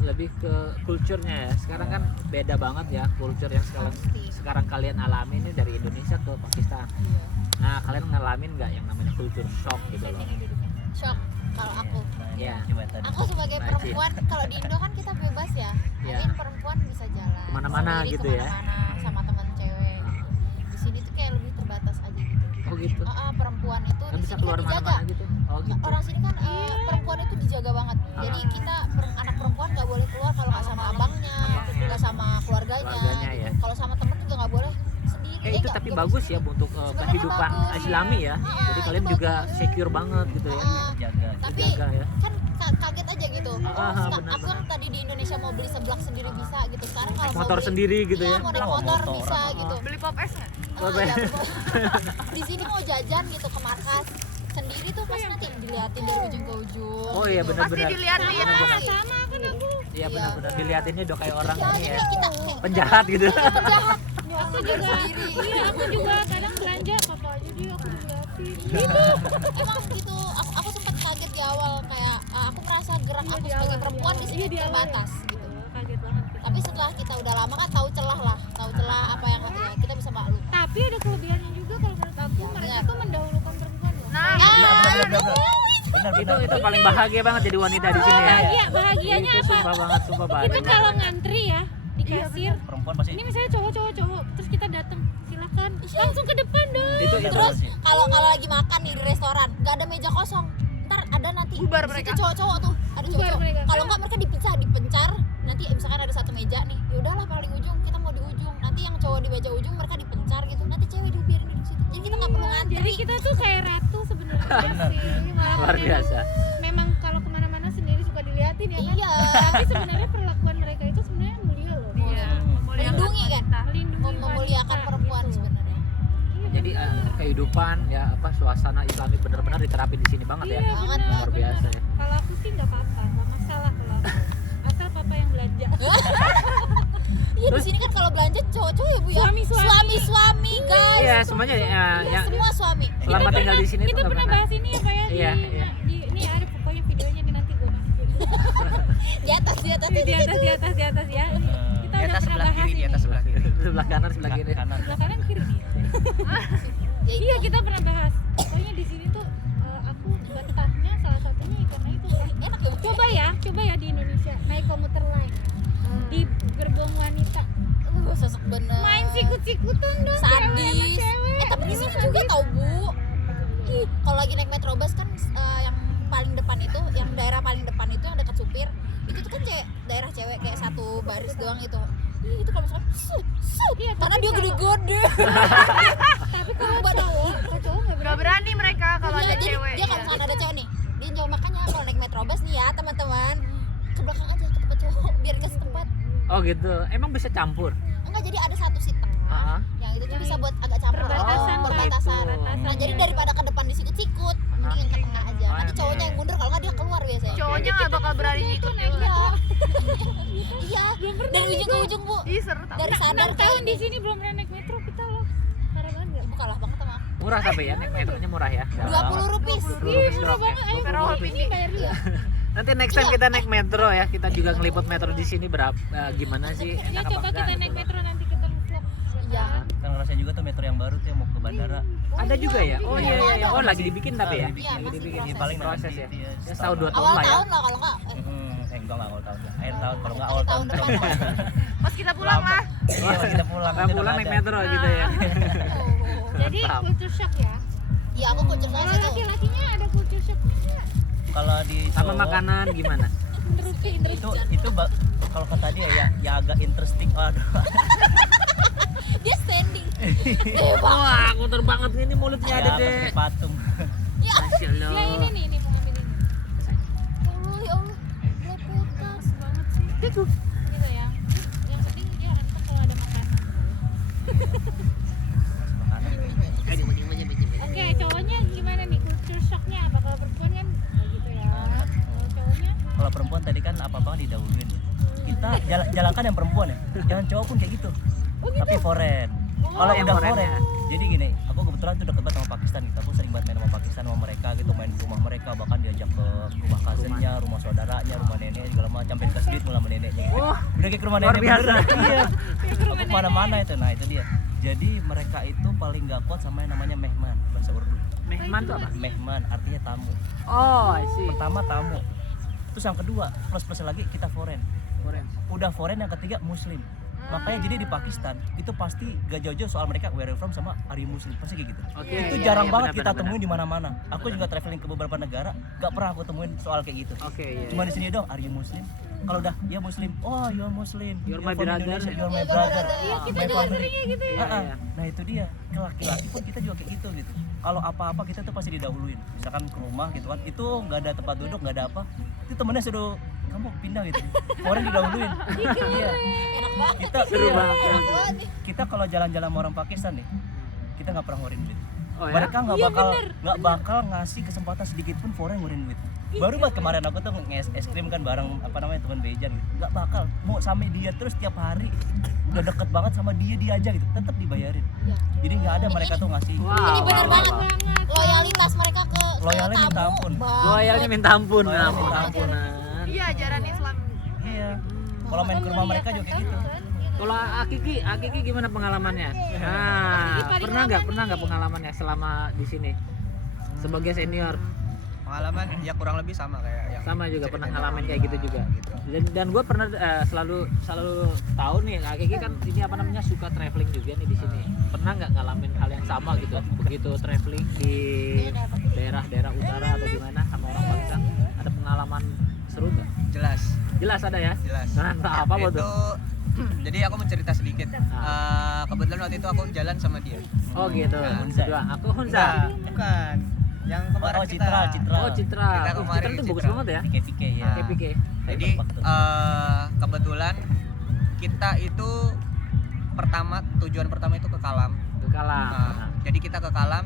lebih ke culture-nya ya. Sekarang kan beda banget ya culture yang sekarang kalian alami ini dari Indonesia ke Pakistan. Nah, kalian ngalamin nggak yang namanya culture shock gitu loh? Shock kalau aku. Iya. Coba tadi. Aku sebagai Najib. perempuan, kalau di Indo kan kita bebas ya. Iya. Mungkin perempuan bisa jalan Kemana-mana sendiri, gitu ya. kemana-mana sama teman cewek. Di sini tuh kayak lebih terbatas aja gitu. Oh gitu. Perempuan itu Nggak di bisa sini keluar kan dijaga. mana-mana gitu. Oh gitu. Orang sini kan perempuan itu dijaga banget. Jadi kita anak perempuan nggak boleh keluar kalau nggak sama abangnya, nggak sama keluarganya. Keluarganya gitu. ya. Kalau sama temen juga nggak boleh sendiri. Itu nggak- tapi nggak bagus bisa ya sendiri. untuk Sebenarnya kehidupan bagus. Islami ya. Jadi kalian itu juga bagus. secure banget gitu ya. Jaga. Tapi Jaga ya. kan kaget aja gitu. benar, Aku yang tadi di Indonesia mau beli seblak sendiri bisa gitu. Sekarang kalau Naik mau motor beli- sendiri gitu iya, ya. mau naik Oh, motor motor. bisa gitu. Beli pop es nggak? Iya, di sini mau jajan gitu ke markas sendiri tuh pasti nanti diliatin dari ujung ke ujung. Oh iya gitu. benar-benar. diliatin. Sama kan aku. Iya benar-benar diliatinnya udah kayak orang Ya, ini jadi ya. kita Penjahat gitu. penjahat. Aku Aku juga, sendiri. iya aku juga kadang belanja apa aja dia aku diliatin. Emang gitu. Aku sempat kaget di awal kayak aku merasa gerak aku sebagai perempuan di sini Iya, di awal ya. terbatas gitu. Kaget banget. Tapi setelah kita udah lama kan tahu celah apa yang ya, kita bisa maklum. Tapi ada kelebihannya juga kalau menurut aku mereka tuh mendahulukan perempuan loh. Nah, Itu paling bahagia banget jadi wanita di sini ya. Bahagianya Itu apa? sumpah banget, sumpah Kita bahagia. kalau ngantri ya di kasir. Perempuan pasti Ini misalnya cowok, terus kita datang, silakan langsung ke depan dong. Itu Terus kalau lagi makan nih di restoran, nggak ada meja kosong. Ntar ada nanti Bubar di situ mereka. cowok-cowok tuh, ada Bubar cowok. mereka. Kalau nggak mereka dipencar. Nanti misalkan ada satu meja nih, ya udahlah paling ujung kita mau di ujung. Nanti yang cowok di meja ujung mereka dipencar gitu. Nanti cewek dibiarin di situ. Jadi kita nggak perlu ngantri. Jadi kita tuh kayak ratu sebenarnya sih. Malah luar biasa. Memang kalau kemana-mana sendiri suka diliatin ya kan. Iya. Tapi sebenarnya perlakuan mereka itu sebenarnya mulia loh. Iya, Melindungi kan, Melindungi memuliakan wanita, perempuan gitu. sebenarnya. Jadi kehidupan ya suasana Islami benar-benar diterapin di sini banget ya. Iya, Banget, benar, Luar biasa benar. ya. Kalau aku sih nggak apa-apa, nggak masalah kalau aku. Asal papa yang belanja. Iya di sini kan kalau belanja cowok-cowok ya bu ya. Suami-suami. Suami guys. Iya semuanya ya. Iya, semua suami. Selama tinggal di sini Kita tuh nggak pernah bahas ini ya Pak ya Iya, di, iya. ini ada pokoknya videonya nih nanti gue masukin. Di atas di atas ya. Kita Di udah atas pernah sebelah bahas kiri, di ini. atas sebelah kiri. sebelah kanan sebelah kiri. kanan. Sebelah kanan kiri nih. Ya, Iya itu. kita pernah bahas. Pokoknya di sini tuh aku betahnya salah satunya karena itu. Enak ya bu. Coba ya di Indonesia naik komuter lain di gerbong wanita. Sosok bener. Main sikut-sikutan dong cewek sama Sadis. cewek. Tapi di sini juga tau bu. Ih, kalau lagi naik Metrobus kan yang paling depan itu, yang daerah paling depan itu yang dekat supir, itu tuh kan daerah cewek kayak satu baris doang itu. Ih, itu kalau misalkan Iya, karena tapi dia kalau- gede-gede. Tapi kalau cowok nggak nggak berani mereka kalau Iya, ada jadi cewek. dia kalau misalkan ada cewek nih, dia jauh makanya kalau naik Metrobus nih ya teman-teman, ke belakang aja ke tempat cowok biar nggak setempat. Oh gitu. Emang bisa campur? Enggak, jadi ada satu seat tengah. Ah. Yang itu tuh bisa buat agak campur. Perbatasan, Oh, perbatasan. gitu. Nah, jadi daripada ke depan disikut-sikut, mending yang ke tengah aja. Oh, Nanti iya, cowoknya iya. yang mundur, kalau nggak dia keluar biasanya. Cowoknya nggak bakal berani ikut Iya. Iya. Dari ujung ke ujung, Bu. Ih seru tau. Dari sadar 6 ke tahun di ini. sini belum pernah naik metro kita loh. Parah banget nggak? Ibu kalah banget sama aku. Murah tapi ya naik metronya murah ya. 20 rupiah. Rp20 Murah banget. Ayo Pero ini bayar dulu. Nanti next time kita naik metro ya, kita juga ngeliput metro di sini berapa gimana sih? Ya Enak apa coba enggak kita naik gitu. metro nanti kita vlog. Iya. Kita ngerasain juga tuh metro yang baru tuh yang mau ke bandara. Ada juga ya? Oh iya iya, iya. Oh Ada. lagi dibikin tapi ya? Iya, Lagi masih dibikin. proses. Paling Proses nanti, ya. iya, Ya setahun 2 tahun Awal lah ya. tahun lah kalau enggak. Enggak awal tahun. Akhir tahun kalau enggak Akhir awal tahun tahun. depan. Pas kita pulang lah. Iya, pas kita pulang. Nggak pulang naik metro gitu ya. Jadi Mantap. culture shock ya. Iya, aku kultur Kalau saya tuh. laki-lakinya ada culture shocknya nggak? Kalau di Sama cowok, makanan gimana? itu kalau kata dia ya agak interesting. Aduh. Dia standing. Wah, kotor banget ini mulutnya ada Ya, deh. pakai patung. Masya Allah. Ya ini nih mau ngambil ini. Ya Allah. Lepetas banget sih. Gitu ya. Yang penting dia anteng kalau ada makanan. Oke, cowoknya gimana nih culture shocknya apa? Kalau perempuan kan kayak gitu ya. Kalau cowoknya Kalau perempuan tadi kan apa didahuluin. Kita jalankan yang perempuan ya, jangan cowok pun kayak gitu. Tapi foreign. Kalau yang udah foreign foreign, ya. jadi gini, aku kebetulan tuh deket banget sama Pakistan gitu. Aku sering banget main sama Pakistan sama mereka gitu, main ke rumah mereka, bahkan diajak ke rumah cousinnya, rumah saudaranya, rumah nenek segala macam, sampai dikasih duit sama neneknya gitu. Oh, Udah kayak ke rumah luar nenek biasa. beneran. Iya. Aku kemana-mana itu, nah itu dia. Jadi mereka itu paling gak kuat sama yang namanya mehman, bahasa Urdu. Mehman tuh apa? Mehman artinya tamu. Oh, I see. Pertama tamu. Terus yang kedua, plus lagi kita foreign. Foreign. Udah foreign yang ketiga muslim. Makanya jadi di Pakistan itu pasti gak jauh-jauh soal mereka where you from sama are you muslim, pasti kayak gitu. Oke. Itu iya, jarang iya, banget benar, kita benar, temuin di mana-mana. Aku juga traveling ke beberapa negara, gak pernah aku temuin soal kayak gitu. Oke, iya. Cuma di sini dong, are you muslim? Kalau udah ya muslim, oh you're muslim, You're my from brother. Indonesia, you're my brother. Iya, kita my juga family. seringnya gitu ya. Iya, Ah, ah. iya. Nah itu dia, ke laki-laki pun kita juga kayak gitu gitu. Kalau apa-apa kita tuh pasti didahuluin. Misalkan ke rumah gitu kan, itu nggak ada tempat duduk, nggak ada apa, itu temennya suruh kamu pindah gitu. Orang didahuluin. Iya. Enak banget. Kita Seru iya. banget. Enak banget nih. Kita kalau jalan-jalan sama orang Pakistan nih, kita nggak pernah ngeluarin duit. Oh ya? Mereka nggak bakal ngasih kesempatan sedikit pun foreign ngeluarin duit. Baru buat kemarin aku tuh nge es krim kan bareng apa namanya teman Bejan gitu. Nggak bakal mau sampai dia terus tiap hari udah deket banget sama dia aja gitu, tetap dibayarin. Iya. Jadi nggak ada mereka tuh ngasih. Wow. Ini benar wow, banget. wow. Loyalitas mereka ke Loyalnya tamu minta ampun. banget. Loyalnya minta ampun. Loyalnya minta Nah, ampunan. Iya, ajaran Islam. Iya. Kalau main ke rumah mereka juga kayak gitu. Kalau Akiki gimana pengalamannya? Nah, pernah nggak pengalamannya selama di sini sebagai senior? Pengalaman ya kurang lebih sama kayak yang Sama juga pernah ceritain ngalamin tadi. kayak gitu juga. Gitu. Dan gue pernah selalu tahu nih, Akiki kan ini apa namanya suka traveling juga nih di sini. Pernah nggak ngalamin hal yang sama gitu? Begitu traveling di daerah-daerah utara atau gimana sama orang Pakistan? Ada pengalaman seru nggak? Jelas, Jelas ada ya. jelas. Nah, apa itu tuh? jadi aku mau cerita sedikit. Kebetulan waktu itu aku jalan sama dia. Oh gitu. Nah, Berdua. Aku Hunza. Bukan. Yang kemarin Oh, kita. Citra. Oh Citra. Kita Oh, kemarin Citra tuh di bagus Citra. banget ya. PK ya. Ah. PPK. Jadi kebetulan kita itu tujuan pertama itu ke Kalam. Kalah. Nah, jadi kita ke Kalam,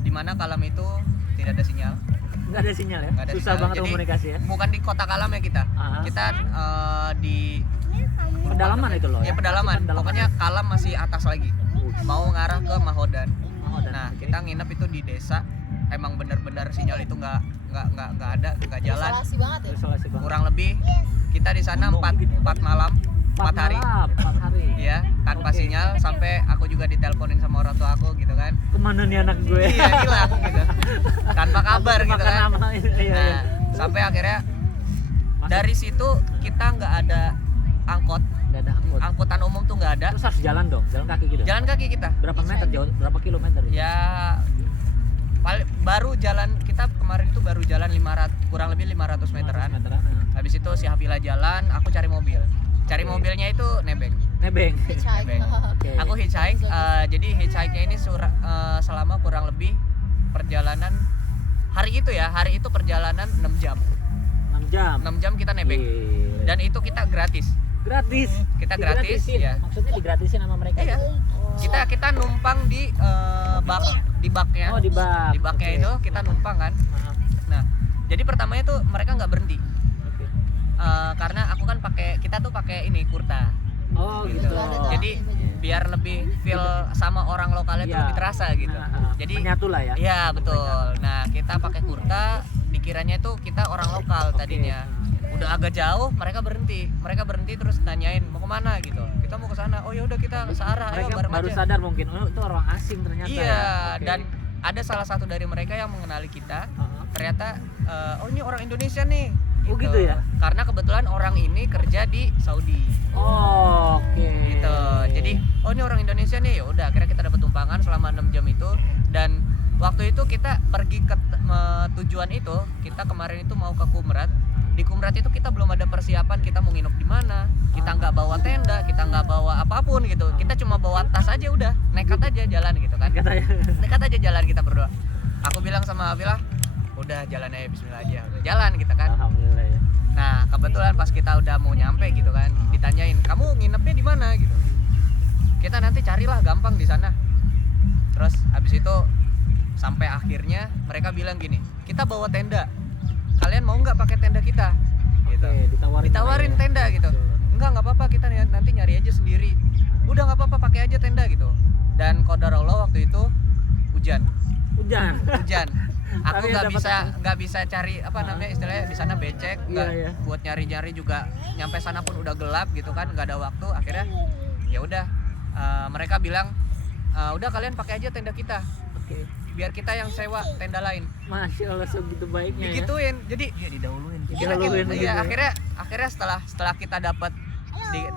di mana Kalam itu tidak ada sinyal. Nggak ada sinyal ya. Nggak ada Susah sinyal. banget Jadi, komunikasi ya. Bukan di kota Kalam ya kita. Ah. Kita di Pedalaman itu loh. ya pedalaman. Pokoknya Kalam masih atas lagi. Mau ngarah ke Mahodan. Oh, dan Nah, oke. kita nginep itu di desa. Emang bener-bener sinyal itu nggak ada, nggak jalan. Isolasi banget ya. Isolasi banget. Kurang lebih kita di sana 4 malam, 4 hari. 4 hari. Ya, tanpa Oke. sinyal sampai aku juga diteleponin sama orang tua aku gitu kan. Kemana nih anak gue? Iya, hilang gitu. Tanpa kabar gitu Makan kan. nama. Iya, iya. Nah, sampai akhirnya dari situ kita nggak ada angkot, Nggak ada angkut. angkutan umum tuh nggak ada. Terus harus jalan dong, jalan kaki gitu. Jalan kaki kita. Berapa meter jauh? Berapa kilometer? Ya baru jalan kita kemarin itu baru jalan 500 kurang lebih 500 meteran. Habis itu si Hafila jalan, aku cari mobil. Cari mobilnya itu nebeng. Nebeng. Hitchhike. Nebeng. Oke. Aku hitchhike, jadi hitchhike-nya ini selama kurang lebih perjalanan hari itu perjalanan 6 jam. 6 jam. 6 jam kita nebeng. Gila. Dan itu kita gratis. gratis. Kita gratis, Digratisin. ya. Maksudnya digratisin sama mereka. Iya. Kita numpang di baknya. Oh, di bak. Di baknya Oke. itu kita numpang kan. Nah, jadi pertamanya tuh mereka nggak berhenti. Oke. Karena aku kan kita tuh pakai ini kurta. Oh, gitu. Jadi biar lebih feel sama orang lokalnya tuh Iya. lebih terasa gitu. Jadi menyatu lah ya. iya betul. Nah, kita pakai kurta, dikiranya tuh kita orang lokal Oke. tadinya. Udah agak jauh, mereka berhenti terus nanyain mau kemana gitu. Kita mau ke sana. Oh ya udah kita searah, ayo Mereka bareng baru aja. sadar mungkin, oh itu orang asing ternyata. Iya, ya. Oke. dan ada salah satu dari mereka yang mengenali kita. Heeh. Ternyata oh ini orang Indonesia nih. Oh, gitu ya? Karena kebetulan orang ini kerja di Saudi. Oh, oke. Gitu. Jadi oh ini orang Indonesia nih. Ya udah, akhirnya kita dapat tumpangan selama 6 jam itu. Dan waktu itu kita pergi ke tujuan itu, kita kemarin itu mau ke Kumrat. Di Kumrat itu kita belum ada persiapan, kita mau nginep di mana, kita nggak bawa tenda, kita nggak bawa apapun gitu, kita cuma bawa tas aja udah, nekat aja jalan gitu kan, Katanya. nekat aja jalan kita berdua. Aku bilang sama Afila, udah jalan aja Bismillah aja, udah jalan kita kan. Alhamdulillah ya. Nah kebetulan pas kita udah mau nyampe gitu kan, ditanyain kamu nginepnya di mana gitu, kita nanti carilah gampang di sana. Terus habis itu sampai akhirnya mereka bilang gini, kita bawa tenda, kalian mau nggak pakai tenda kita gitu. Ditawarin ya. tenda gitu. Enggak apa-apa, kita nanti nyari aja sendiri. Udah nggak apa-apa, pakai aja tenda gitu. Dan qadarullah waktu itu hujan. Aku Tapi nggak bisa cari apa namanya istilahnya di sana becek, nggak Iya. buat nyari-nyari juga, nyampe sana pun udah gelap gitu kan, nggak ada waktu. Akhirnya ya udah, mereka bilang udah kalian pakai aja tenda kita, Oke. biar kita yang sewa tenda lain. Masya Allah, segitu baiknya ya. Digituin, jadi Iya didahuluin. iya, akhirnya setelah kita dapat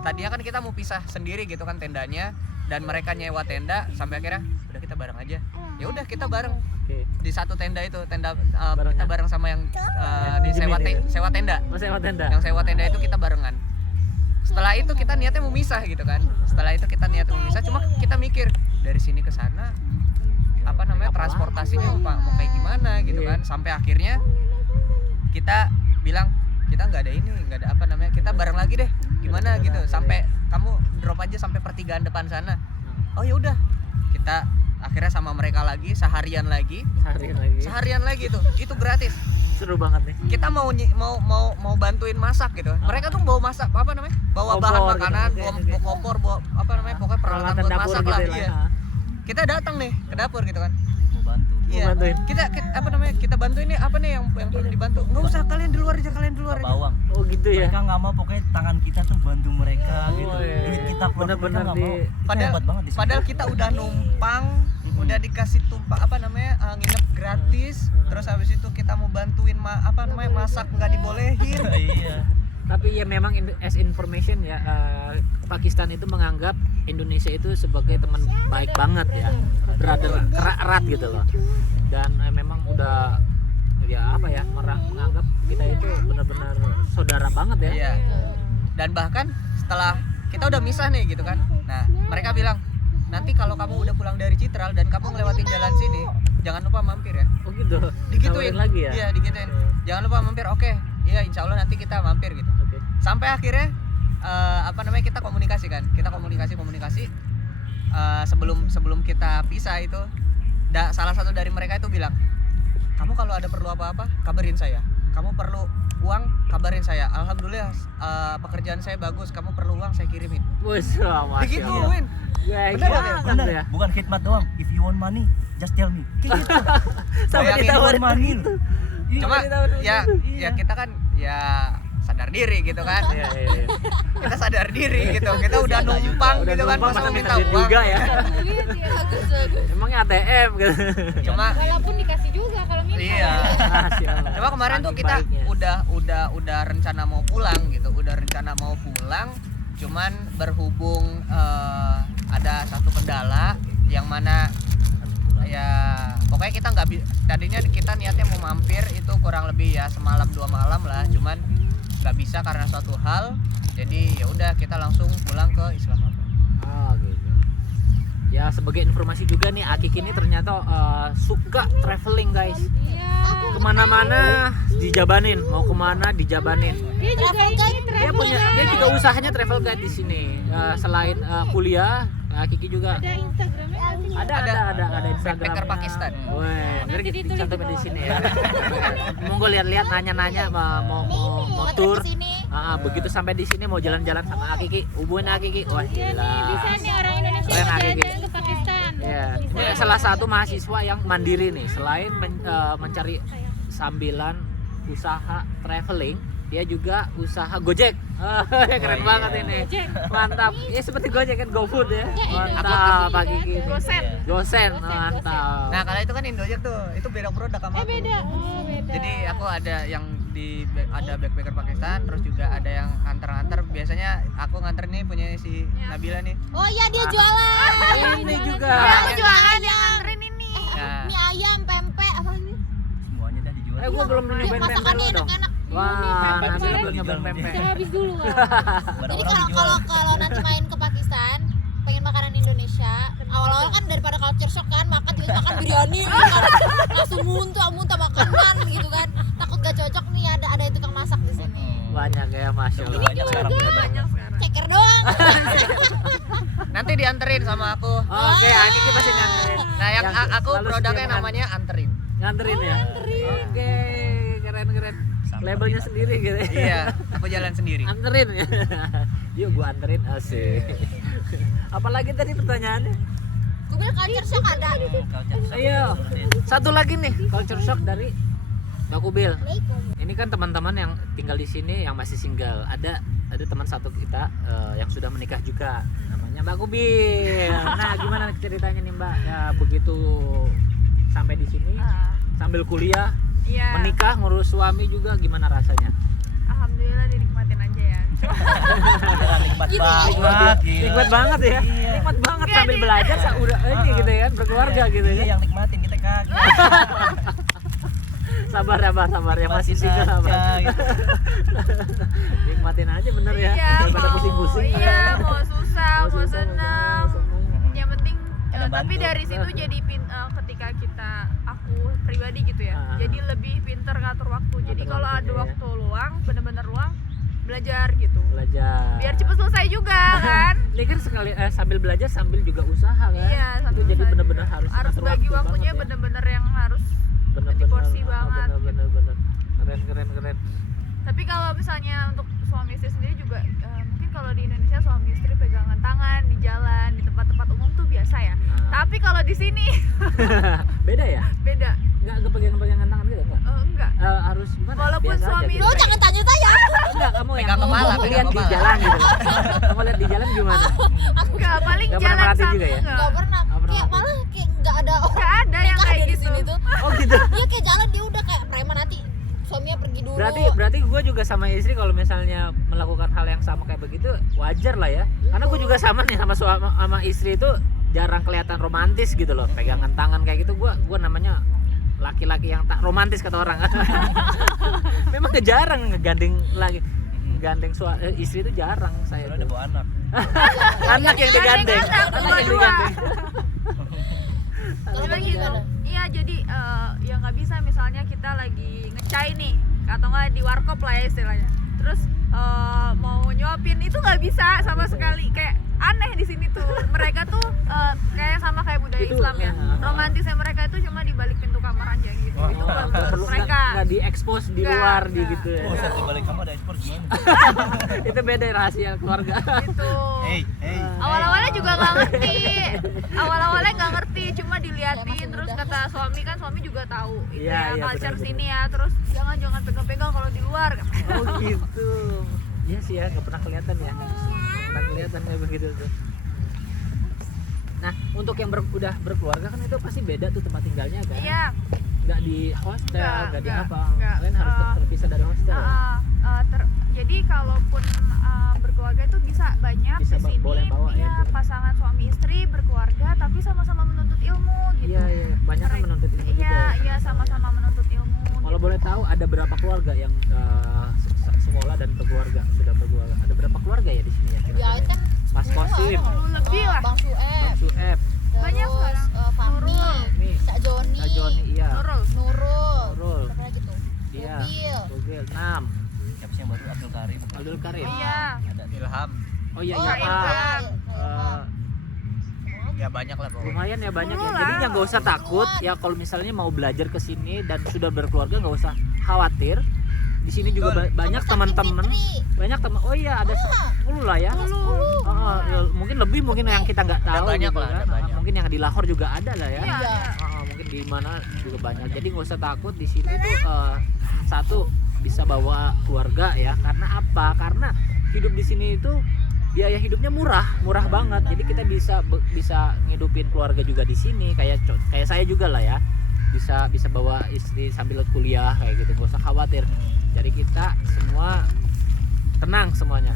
tadinya kan kita mau pisah sendiri gitu kan tendanya, dan mereka nyewa tenda, sampai akhirnya udah kita bareng aja. Ya udah kita bareng Oke. di satu tenda itu, Barengan. kita bareng sama yang di sewa tenda. Oh, sewa tenda. Yang sewa tenda itu kita barengan. Setelah itu kita niatnya mau misah gitu kan. Cuma kita mikir dari sini ke sana apa namanya transportasinya mau kayak gimana gitu Iya. kan. Sampai akhirnya kita bilang kita nggak ada apa namanya, kita bareng lagi deh gimana gitu, sampai kamu drop aja sampai pertigaan depan sana. Oh ya udah, kita akhirnya sama mereka lagi seharian lagi tuh, itu gratis. Seru banget nih. Kita mau bantuin masak gitu. Mereka tuh bawa masak apa namanya, bawa bahan Kompor makanan, gitu. bawa kompor, bawa apa namanya, pokoknya peralatan buat dapur masak gitu lah. ya. Iya. Kita datang nih ke dapur gitu kan. Mau bantu. Iya. bantuin. Kita apa namanya, kita bantuin nih, apa nih yang perlu dibantu. Nggak usah, kalian di luar aja. Bawang. Oh gitu ya. Mereka nggak mau, pokoknya tangan kita tuh bantu mereka gitu. iya. Duit kita keluar, Bener-bener mereka nggak mau. Itu hebat banget di sini. Padahal kita udah numpang, udah dikasih tumpah apa namanya, nginep gratis. Terus habis itu kita mau bantuin masak, nggak dibolehin. Iya. Tapi ya memang as information ya, Pakistan itu menganggap Indonesia itu sebagai teman baik banget ya, brother erat gitu loh. Dan memang udah ya apa ya, menganggap kita itu benar-benar saudara banget ya. Iya. Dan bahkan setelah kita udah misah nih gitu kan. Nah, mereka bilang, nanti kalau kamu udah pulang dari Citral dan kamu ngelewatin jalan sini, jangan lupa mampir ya. Oh gitu. Digituin Tawarin lagi ya. Iya, digituin. Jangan lupa mampir. Oke. Iya, insya Allah nanti kita mampir gitu. Oke. Sampai akhirnya apa namanya, kita komunikasi. Sebelum kita pisah itu, salah satu dari mereka itu bilang, kamu kalau ada perlu apa-apa kabarin saya, kamu perlu uang kabarin saya. Alhamdulillah pekerjaan saya bagus, kamu perlu uang saya kirimin. Wes, masya Allah. Digituin. Ya, Bener gimana ya? Bener, ya? bukan khidmat doang. If you want money, just tell me. Kayak gitu. Sampai Bayangin, ditawarin money. gitu. Cuma Ditawarin ya gitu. ya kita kan ya sadar diri gitu kan. Iya, iya, iya. Kita sadar diri gitu, kita udah numpang Udah gitu kan, numpang, masa masa minta duit uang juga ya. bagus. Emangnya ATM gitu. Cuma Walaupun dikasih juga kalau minta. iya. Masya Allah. Cuma kemarin tuh Saking kita baiknya. udah rencana mau pulang gitu, cuman berhubung ada satu kendala yang mana ya pokoknya kita tadinya kita niatnya mau mampir itu kurang lebih ya semalam 2 malam lah, cuman nggak bisa karena suatu hal, jadi ya udah kita langsung pulang ke Islamabad. Oh gitu. Ya sebagai informasi juga nih, Akik ini ternyata suka traveling guys. Iya. Kemana-mana dijabanin, mau kemana dijabanin. Dia juga ini travel. Dia juga usahanya travel guide di sini. Selain kuliah, Kiki juga Ada Instagramnya nggak sih? ada Instagram. Backpacker Pakistan. Wah, Nanti kita ditulis cantumin di di bawah. sini ya. Monggo lihat-lihat, nanya-nanya mau tour. Kesini. Begitu sampai di sini mau jalan-jalan sama Akiki, hubungin Akiki. Wah, Iya nih, bisa nih orang Indonesia Keren, Akik. jalan-jalan ke Pakistan. Ya, ini salah satu mahasiswa yang mandiri nih. Selain mencari sambilan usaha traveling, dia juga usaha Gojek. Keren banget ini. Gojek. Mantap. Ya seperti Gojek kan, GoFood ya. Mantap Pak Kiki. Gosen, mantap. Nah kalau itu kan Indojek tuh, itu beda produk sama aku. Beda. Oh, beda. Jadi aku ada yang ada backpacker Pakistan, terus juga ada yang nganter-nganter. Biasanya aku nganter nih punya si Nabila nih. Oh iya dia jualan. Ini juga. Dia jualan yang nganterin ini. Nah. Mie ayam, pempek, apa sih? Semuanya dah dijual. Gua belum nyobain pempek Masakannya lu dong. enak-enak. Wah, pempek Nabila kemarin belum nyobain pempek. Saya habis dulu kan. Jadi kalau nanti main ke Pakistan, pengen makanan Indonesia, awal-awal kan daripada culture shock kan, makan biryani, langsung muntah makanan gitu kan. Takut gak cocok nih, ada tukang masak di sini. Banyak ya, masya Allah. Banyak sekarang bener-bener. Ceker doang. Nanti dianterin sama aku. Oke, Akiki pasti nganterin. Nah yang aku selalu produknya setia makan. namanya anterin. Nganterin ya. Oke, keren. labelnya sendiri gitu. Iya, aku jalan sendiri. Anterin ya. Yuk gua anterin asik. Apalagi tadi pertanyaannya? Gue bilang culture shock ada. Ayo. Satu lagi nih, culture shock dari Mbak Kubil. Ini kan teman-teman yang tinggal di sini yang masih single. Ada teman satu kita yang sudah menikah juga. Namanya Mbak Kubil. Nah, gimana ceritanya nih Mbak? Ya begitu sampai di sini sambil kuliah, Iya. menikah, ngurus suami juga gimana rasanya? Alhamdulillah dinikmatin aja ya. Nikmat banget. gila. Nikmat banget ya. Iya. Nikmat banget sambil belajar udah ini gitu ya, berkeluarga gitu Iya, ya. yang nikmatin kita kagak. Sabar yang masih single aja, sabar. gitu. Nikmatin aja bener ya. Iya, Daripada pusing-pusing. Iya, mau susah, mau seneng. seneng. Yang penting Ada tapi bantu. dari situ jadi ketika aku pribadi gitu ya. Ah. Jadi lebih pinter ngatur waktu. Jadi Ngatur kalau ada waktunya ya. waktu luang, bener-bener luang, belajar gitu. Belajar. Biar cepet selesai juga kan. Ini kan sekali sambil belajar sambil juga usaha kan. Iya, sambil Itu jadi usaha bener-bener juga. harus harus ngatur bagi waktu waktunya banget ya. bener-bener yang harus Bener-bener. diporsi banget. Bener. Keren. Tapi kalau misalnya untuk suami istri sendiri juga mungkin kalau di Indonesia suami istri pegangan tangan di jalan, di tempat-tempat umum tuh biasa ya. Tapi kalau di sini Beda ya? beda. Enggak pegangan tangan gitu enggak? Enggak. Harus gimana? Walaupun Biasa aja suami gitu. Lo jangan tanya saya. Enggak, kamu yang Pegang kepala, lihat pegang di kepala. jalan gitu. Kamu lihat di jalan gimana? Enggak, paling Nggak pernah jalan merhatiin sama juga ya? Nggak pernah. Nggak pernah. Kayak malah kayak nggak ada orang Nggak ada yang nikah kayak di gitu. sini tuh. Oh gitu. Iya kayak jalan dia udah kayak preman nanti suaminya pergi dulu. Berarti gue juga sama istri kalau misalnya melakukan hal yang sama kayak begitu wajar lah ya. Karena gue juga sama nih sama istri itu jarang kelihatan romantis gitu loh. Pegangan tangan kayak gitu gue namanya laki-laki yang tak romantis kata orang. Memang jarang ngegandeng lagi. Gandeng istri itu jarang saya. Soalnya udah tuh. bawa anak. Anak yang digandeng. Anak Anak yang dua-dua. digandeng. Kalau Jadi kamu gitu. gimana? Iya, jadi ya nggak bisa misalnya kita lagi ngecai nih atau nggak di warkop lah ya istilahnya. Terus mau nyuapin itu nggak bisa sama sekali, kayak aneh di sini tuh. Mereka tuh kayak sama kayak budaya Itu, Islam ya. ya. Romantisnya mereka itu cuma di balik pintu kamar aja gitu. Oh, Itu Nggak buat perlu mereka. nggak diekspos di Nggak, luar di nggak. gitu ya. Oh, saat dibalik kamu ada ekspor gimana? Itu beda rahasia keluarga. Gitu. Hey. Awal-awalnya juga nggak ngerti. Awalnya nggak ngerti, cuma Kayak diliatin. masih Terus muda. kata suami kan, suami juga tahu itu Iya, ya iya, culture benar-benar. sini ya. Terus jangan pegang-pegang kalau di luar. Oh gitu. Iya sih ya, nggak pernah kelihatan ya. Nggak pernah kelihatan kayak begitu tuh. Nah, untuk yang udah berkeluarga kan itu pasti beda tuh tempat tinggalnya kan? Iya. Nggak di hostel, nggak di apa? nggak. Kalian harus terpisah dari hostel. Ya? Jadi kalaupun berkeluarga itu bisa banyak Bisa di sini. boleh bawa ya Iya, itu. pasangan suami istri berkeluarga tapi sama-sama menuntut ilmu gitu. Iya, banyak kan menuntut ilmu juga. Iya, ya. iya sama-sama menuntut ilmu. Kalau gitu. boleh tahu ada berapa keluarga yang sekolah dan berkeluarga sudah berkeluarga? Ada berapa keluarga ya di sini ya? Ya kira-kira? kan Mas Kosim, 10 lebih lah. Bang Sueb, Bang Sueb, Banyak terus, sekarang. Fahmi, Nurul. nih, Kak Joni, Kak Joni, iya, Nurul. Nurul, siapa lagi tuh? iya, Mobil. Google 6, Siapa sih yang baru? Abdul Karim. Abdul Karim. Iya. Ada Ilham. Oh iya, Oh, iya. Karim, Ah, Karim. eh, Ya banyak lah pokoknya. lumayan ya banyak ya. Dulu Jadi lah. nggak usah takut ya kalau misalnya mau belajar ke sini dan sudah berkeluarga nggak usah khawatir. Di sini juga banyak teman-teman, banyak teman. Oh iya ada 10 lah ya. Ya, mungkin lebih mungkin yang kita nggak tahu. banyak gitu lah, kan. ada banyak. Mungkin yang di Lahore juga ada lah ya. Iya. Mungkin di mana juga banyak. Jadi nggak usah takut di sini tuh satu bisa bawa keluarga ya. Karena apa? Karena hidup di sini itu biaya hidupnya murah banget. Jadi kita bisa ngidupin keluarga juga di sini. Kayak saya juga lah ya. Bisa bawa istri sambil kuliah kayak gitu. Nggak usah khawatir. Jadi kita semua tenang semuanya.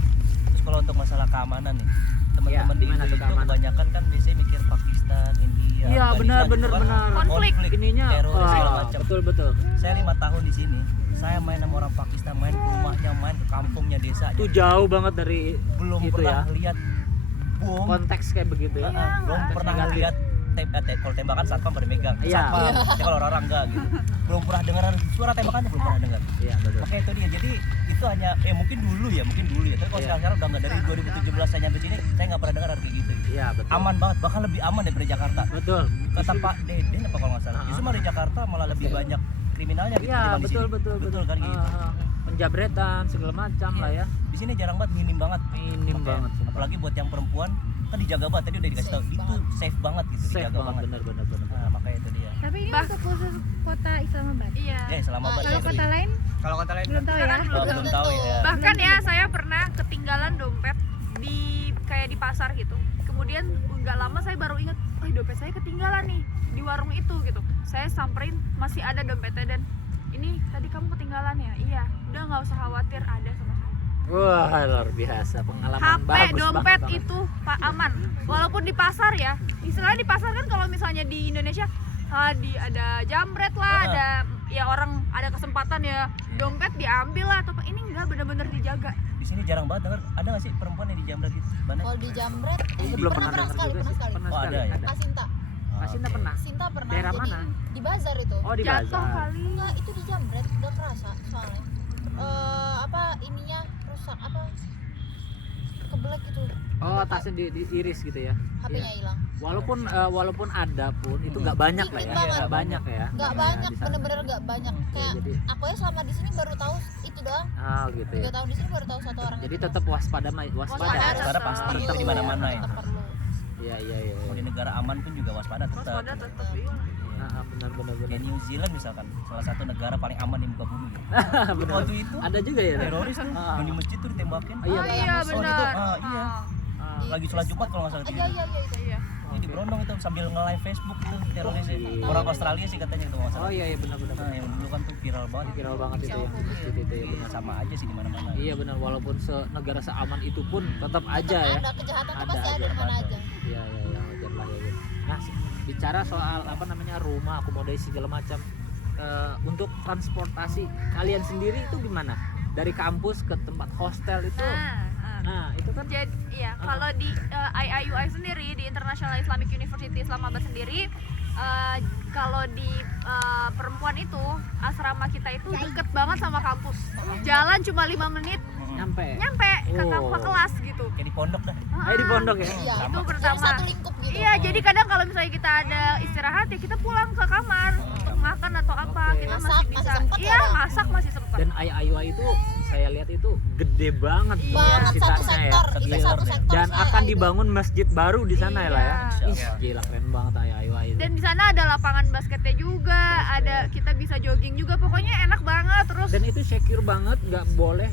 Terus kalau untuk masalah keamanan nih, teman-teman di gimana Indo tuh itu keamanan? kebanyakan kan biasanya mikir Pakistan, India, Iya, Afghanistan benar. gitu kan. Konflik. Ininya teroris segala macam. betul. Saya 5 tahun di sini, saya main sama orang Pakistan, main ke rumahnya, main ke kampungnya, desanya. Itu jauh banget dari Belum itu pernah ya. lihat bom, Konteks kayak begitu ya. belum pernah negatif. lihat kalau tembakan satpam pada megang. Iya. Satpam, ya kalau orang enggak gitu. Belum pernah dengar suara tembakannya, belum pernah dengar. Iya, betul. Makanya itu dia. Jadi itu hanya mungkin dulu ya. Tapi kalau Iya. sekarang udah enggak, dari 2017 saya nyampe sini, saya nggak pernah dengar ada kayak gitu. Iya, betul. Aman banget, bahkan lebih aman daripada Jakarta. Betul. Kata Pak Deden apa kalau nggak salah. Ah. Justru malah di Jakarta malah lebih banyak kriminalnya gitu Iya, di sini. betul kan gitu. Penjabretan segala macam lah ya. Di sini jarang banget, minim banget. Minim Oke. banget. sumpah. Apalagi buat yang perempuan kan dijaga banget, tadi udah dikasih tahu Safe itu banget. safe banget gitu, Safe dijaga banget, banget. benar. Nah, makanya itu dia. Tapi ini Bah- untuk khusus kota Islamabad. Iya. Ya, selama Nah, banget. Kalau kota lain Kalau kota lain belum tahu ya. Oh, belum tahu ya. Bahkan ya saya pernah ketinggalan dompet di kayak di pasar gitu. Kemudian nggak lama saya baru ingat, oh dompet saya ketinggalan nih di warung itu gitu. Saya samperin masih ada dompetnya dan ini tadi kamu ketinggalan ya? Iya. Udah nggak usah khawatir ada sama saya. Wah, luar biasa pengalaman HP bagus dompet banget. itu Pak aman. Walaupun di pasar ya. Istilahnya di pasar kan kalau misalnya di Indonesia ada jambret lah, ada ya orang ada kesempatan ya dompet diambil lah atau apa. Ini enggak, bener-bener dijaga. Di sini jarang banget denger, ada nggak sih perempuan yang dijamret gitu? Banyak. Kalau di Jambret Ini belum pernah pernah dengar sekali, juga pernah sih. sekali. Pernah Oh, sekali. ada ya? Kasinta. Kasinta Oke. pernah. Sinta pernah. Daerah Jadi mana? di bazar itu. Oh, di Jatuh bazar. kali. Enggak, itu di Jambret udah kerasa soalnya. Apa ininya rusak apa? Kebelet gitu. Oh, tasnya diiris gitu ya. HP-nya hilang. Walaupun ada pun itu nggak banyak lah ya. Dikit banget. Nggak banyak ya. Enggak Ya, banyak, di sana. bener-bener enggak banyak. Kayak jadi aku ya selama di sini baru tahu itu doang. ah gitu 3 ya. tahun di sini baru tahu satu orang. Jadi itu tetap waspada. Waspada ya. Waspada pasti doang. di mana-mana ya. Tetap perlu. Iya. Mau di negara aman pun juga waspada tetap. Waspada tetap iya. Benar. Kayak New Zealand misalkan, salah satu negara paling aman di muka bumi. Benar. Waktu itu Ada juga ya. teroris tuh Ah. yang di masjid tuh ditembakin. Oh, iya, Oh iya Oh, gitu. benar. Iya. Ah, Lagi sholat Jumat kalau nggak salah. Iya itu. Iya. Ini di Brondong itu sambil nge-live Facebook tuh teroris ya. Iya. Orang Australia sih katanya itu nggak salah. Oh iya benar. Nah, yang dulu kan tuh viral banget. Viral banget itu ya. Masjid itu ya Iya, benar. sama aja sih di mana-mana. Iya benar, walaupun negara seaman itu pun tetap aja ya. Ada kejahatan tuh Ada pasti ada aja, di mana ada. aja. Iya wajar lah ya. Nah, bicara soal apa namanya rumah, akomodasi segala macam, untuk transportasi kalian sendiri itu gimana? Dari kampus ke tempat hostel itu, nah itu kan Jadi ya kalau di IIUI sendiri di International Islamic University Islamabad sendiri kalau di perempuan itu asrama kita itu deket banget sama kampus. Jalan cuma 5 menit nyampe. ke Oh. kelas gitu. Kayak di pondok dah. Di pondok ya. Iya. Itu Jadi pertama. satu lingkup gitu. Iya, jadi kadang kalau misalnya kita ada istirahat ya kita pulang ke kamar untuk makan atau apa, Oke. kita Masak, masih masih bisa. sempet Iya, ya? masak masih sempat. Dan IIUI itu saya lihat itu gede banget Iya. Banget satu universitasnya ya. sektor, itu Sektor satu ya. sektor. Dan saya akan itu. dibangun masjid baru di sana ya lah ya. Iya. Ih, gila keren banget IIUI itu. Dan di sana ada lapangan basketnya juga, ada kita bisa jogging juga, pokoknya enak banget. Terus Dan itu secure banget, nggak boleh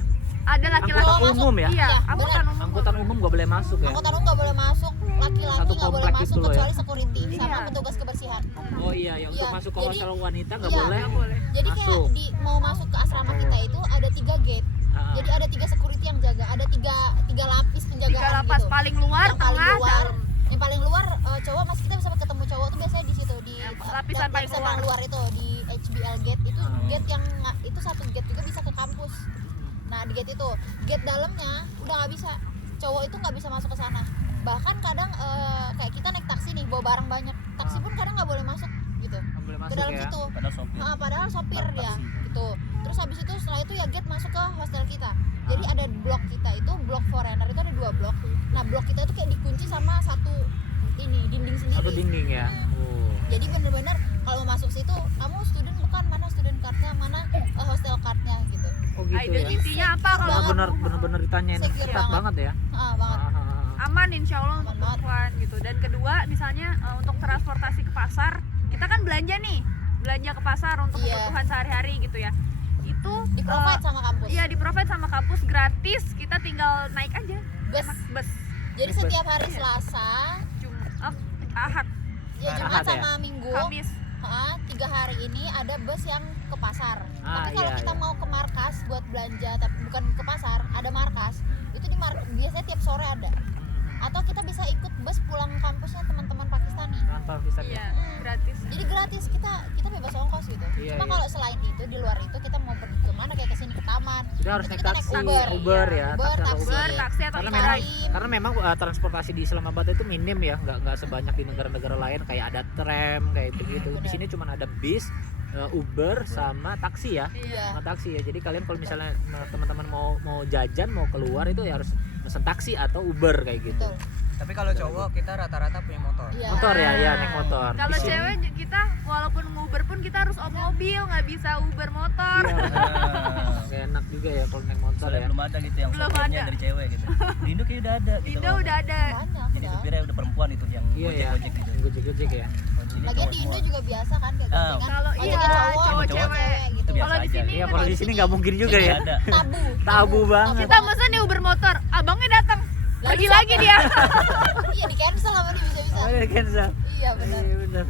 ada laki-laki angkutan umum ya. Iya, Iya, angkutan umum. Angkutan umum nggak boleh masuk ya. Angkutan umum nggak boleh masuk, laki-laki Satu nggak boleh komplek masuk itu loh ya. kecuali security sama Iya. petugas kebersihan. Oh iya, ya untuk Iya, masuk ke jadi- hostel wanita nggak iya, boleh. Nggak boleh. Jadi kayak Masuk. mau masuk ke asrama kita itu ada 3 gate. Ah, Jadi ada 3 security yang jaga, ada tiga lapis penjagaan 3 lapas gitu. paling luar, Yang paling tengah, luar, dalam. yang paling luar cowok masih kita bisa ketemu cowok tuh biasanya di situ di lapisan paling luar. itu di HBL gate itu Ah. gate yang itu satu gate juga bisa ke kampus. Nah di gate itu, gate dalamnya udah nggak bisa, cowok itu nggak bisa masuk ke sana. Bahkan kadang kayak kita naik taksi nih bawa barang banyak, taksi pun kadang nggak boleh masuk gitu nggak boleh ke masuk dalam ya. situ. Padahal sopir. Padahal sopir Taksi. dia gitu. Terus habis itu setelah itu ya gate masuk ke hostel kita. Jadi ada blok kita itu blok foreigner itu ada 2 blok. Nah blok kita itu kayak dikunci sama satu ini dinding sendiri. Satu dinding ya. Oh. Jadi bener-bener kalau mau masuk situ kamu student bukan, mana student cardnya, mana hostel cardnya gitu. Oh gitu ya. Identitinya apa kalau Benar-benar ditanyain Secure ketat banget. banget ya. Banget. aman insya Allah untuk Aman banget. perempuan gitu. Dan kedua misalnya untuk transportasi ke pasar, kita kan belanja ke pasar untuk Iya. kebutuhan sehari-hari gitu ya. Itu Di provide sama kampus. iya di provide sama kampus gratis, kita tinggal naik aja Bus. bus Jadi Bus. setiap hari Iya. Selasa, Ahad, ya Jumat Ahad ya? sama Minggu, Kamis. 3 hari ini ada bus yang ke pasar. Ah, Tapi kalau iya, kita iya. mau ke markas buat belanja tapi bukan ke pasar, ada markas. Itu di biasanya tiap sore ada. Atau kita bisa ikut bus pulang kampusnya teman-teman Pakistani. Kantor bisa Iya, ya. gratis. Jadi gratis, kita bebas ongkos gitu. Iya, Cuma iya. kalau selain itu di luar itu kita mau pergi kemana kayak kesini ke taman, Kita harus itu naik kita taksi, Uber. ya, Uber, taksi atau taksi. Uber Uber, ya. taksi atau Karena Uber. memang Lain. karena memang transportasi di Islamabad itu minim ya, nggak sebanyak di negara-negara lain kayak ada tram kayak begitu. Di benar. sini cuma ada bis, Uber sama taksi ya. Iya. Sama taksi ya. Jadi kalian kalau misalnya teman-teman mau jajan mau keluar itu ya harus pesan taksi atau Uber kayak gitu. Betul. Tapi kalau cowok kita rata-rata punya motor. Iya. Motor ya, ya naik motor. Kalau Di sini- cewek kita walaupun Uber pun kita harus on mobil, nggak bisa Uber motor. Iya, Nah, nggak enak juga ya kalau naik motor soalnya ya. belum ada gitu yang Belum sopirnya ada. dari cewek gitu. Di Indo kayaknya udah ada gitu. Indo loh. udah ada. Banyak Jadi udah. supirnya udah perempuan itu yang Iya ya, gojek gitu. gojek-gojek ya. Kuncinya Lagian cowok di Indo semua. juga biasa kan kayak Ah, gantengan. Kalau Ojeknya iya, cowok, cowok cewek gitu. Itu biasa Kalau di aja. sini Iya, kalau di sini nggak mungkin juga Ini ya. ada. Tabu. Banget. kita mesen nih Uber motor, abangnya datang. Lagi dia. Iya di cancel sama dia bisa-bisa. Oh, ya cancel. Iya benar. Iya benar.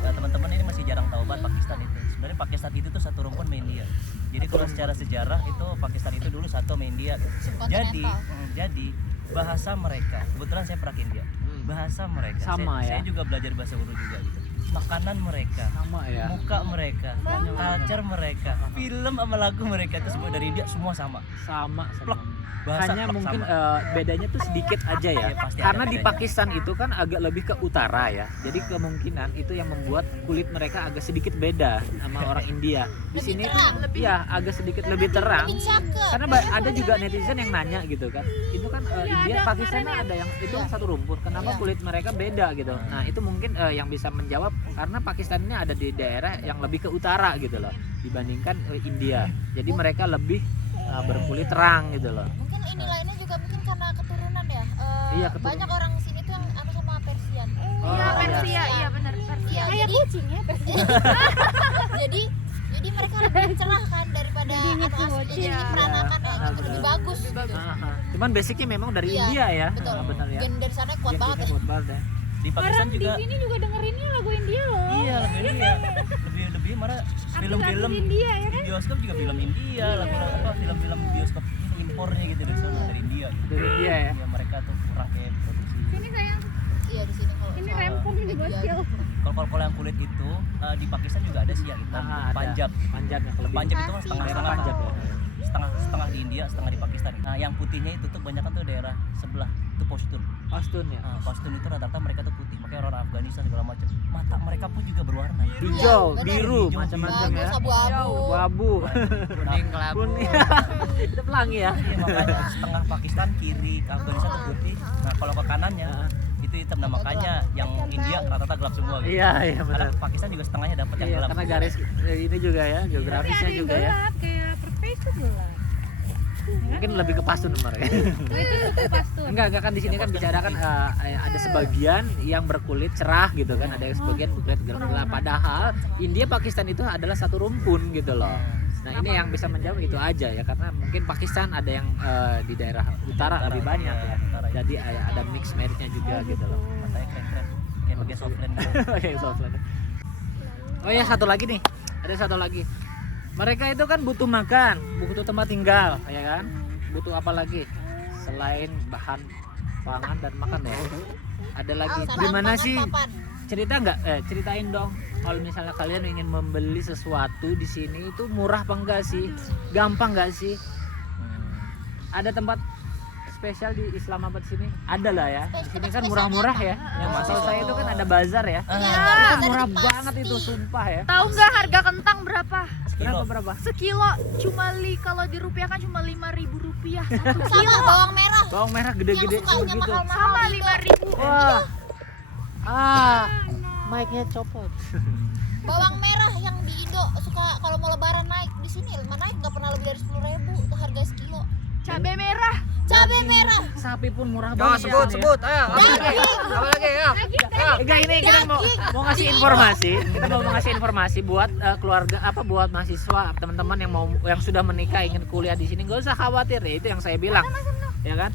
Nah, teman-teman ini masih jarang tahu banget Pakistan itu. Sebenarnya Pakistan itu tuh satu rumpun sama India. Jadi kalau secara sejarah itu Pakistan itu dulu satu sama India. Jadi, Subkontinental. jadi bahasa mereka. Kebetulan saya pernah ke India. Bahasa mereka. Sama saya, ya? Saya juga belajar bahasa Urdu juga gitu. Makanan mereka, Sama ya. muka mereka, culture mereka, film sama lagu mereka itu semua dari India semua sama. Sama. Plek. Bahasa Hanya plek mungkin sama. bedanya tuh sedikit aja ya. Iya, pasti Karena ada di bedanya. Pakistan itu kan agak lebih ke utara ya. Jadi kemungkinan itu yang membuat kulit mereka agak sedikit beda sama orang India. Di Lebih sini terang. ya agak sedikit lebih terang. Lebih cakep. Karena ada juga netizen yang nanya gitu kan. Itu kan India Pakistan ada yang itu kan satu rumpun. Kenapa Iya. kulit mereka beda gitu. Nah, itu mungkin yang bisa menjawab karena Pakistan ini ada di daerah yang lebih ke utara gitu loh dibandingkan India. Jadi mereka lebih berkulit terang gitu loh. Mungkin ini lainnya juga mungkin karena keturunan ya. Iya, keturunan. Banyak orang sini tuh yang anu sama Persian. Oh, Iya, iya. Persia, iya benar Persia. Iya, Kayak jadi kucing ya, Persia. jadi mereka lebih cerah kan daripada Jadi inget anu asli. kucing. Jadi Iya. peranakannya Iya. gitu lebih bagus. Gitu. Cuman basicnya memang dari Iya, India ya. betul. Benar ya. Gen dari sana kuat banget ya. Kuat banget ya. Di Pakistan Orang di juga sini juga dengerinnya lagu India loh. iya lagu India. Lebih marah film-film India ya di kan? bioskop juga film India, lagu-lagu apa film-film bioskop impornya gitu dari sana dari India. Gitu. Dari India ya. Ya mereka tuh kurang kayak produksi. Sini sayang, Iya di sini kalau ini soal rempong ini media bocil. gitu. Kalau yang kulit itu di Pakistan juga ada sih yang hitam. Ada. Panjab. Panjab yang kelebihan. Panjab itu kan setengah-setengah Panjab ya. setengah di India, setengah di Pakistan. Nah, yang putihnya itu tuh banyak tuh daerah sebelah itu Pashtun. Pashtun ya. Nah, Pashtun itu rata-rata mereka tuh putih, makanya orang Afghanistan segala macam. Mata mereka pun juga berwarna. Hijau, benar. biru, Hijau, macam-macam Bagus ya. abu-abu. Abu-abu. Kuning kelabu. Kuning. Itu pelangi ya. Iya, makanya setengah Pakistan kiri, ke Afghanistan tuh putih. Nah, kalau ke kanannya itu hitam. Nah, makanya yang India rata-rata gelap semua gitu. Iya, iya Karena benar. Pakistan juga setengahnya dapat yang Iya, gelap. karena garis ini juga ya, Tapi ada geografisnya yang juga ya. gelap kayak perpes tuh gelap. Mungkin lebih ke Pashtun mereka. Oh, itu suku Pashtun. Enggak kan di sini kan bicara kan ada sebagian yang berkulit cerah gitu kan, ada yang sebagian berkulit gelap. Padahal India Pakistan itu adalah satu rumpun gitu loh. Nah, ini yang bisa menjawab itu aja ya, karena mungkin Pakistan ada yang di daerah utara lebih banyak ya. Jadi ada mix meritnya juga gitu loh. Matanya keren-keren. Kayak pakai softland gitu. Oke, softland. Oh ya, satu lagi nih. Ada satu lagi. Mereka itu kan butuh makan, butuh tempat tinggal, ya kan? Butuh apa lagi selain bahan pangan dan makan ya? Ada lagi. Sarang Gimana pangan sih? papan. Cerita nggak? Ceritain dong. Kalau misalnya kalian ingin membeli sesuatu di sini itu murah apa enggak sih? Gampang nggak sih? Ada tempat spesial di Islamabad sini? Ada lah ya. Di sini kan murah-murah ya. Yang tahu saya itu kan ada bazar ya. Iya, Itu bazar murah itu banget pasti. itu, sumpah ya. Tahu nggak harga kentang berapa? Berapa? Sekilo cuma kalau dirupiahkan cuma 5.000 rupiah satu Sama kilo. bawang merah. Bawang merah Yang gede-gede sukanya gitu. mahal-mahal Sama gitu. 5.000. Wah. Mic-nya copot. Bawang merah yang di Indo suka kalau mau lebaran naik, di sini naik nggak pernah lebih dari 10.000 harga sekilo. Cabai merah. Cabai merah. Sapi pun murah Yo, banget. sebut, ya. sebut. Ayo, apa lagi? Apa lagi ya? Enggak, ini kita mau ngasih informasi. Kita mau ngasih informasi buat keluarga buat mahasiswa, teman-teman yang sudah menikah ingin kuliah di sini, nggak usah khawatir ya, itu yang saya bilang. Ya kan?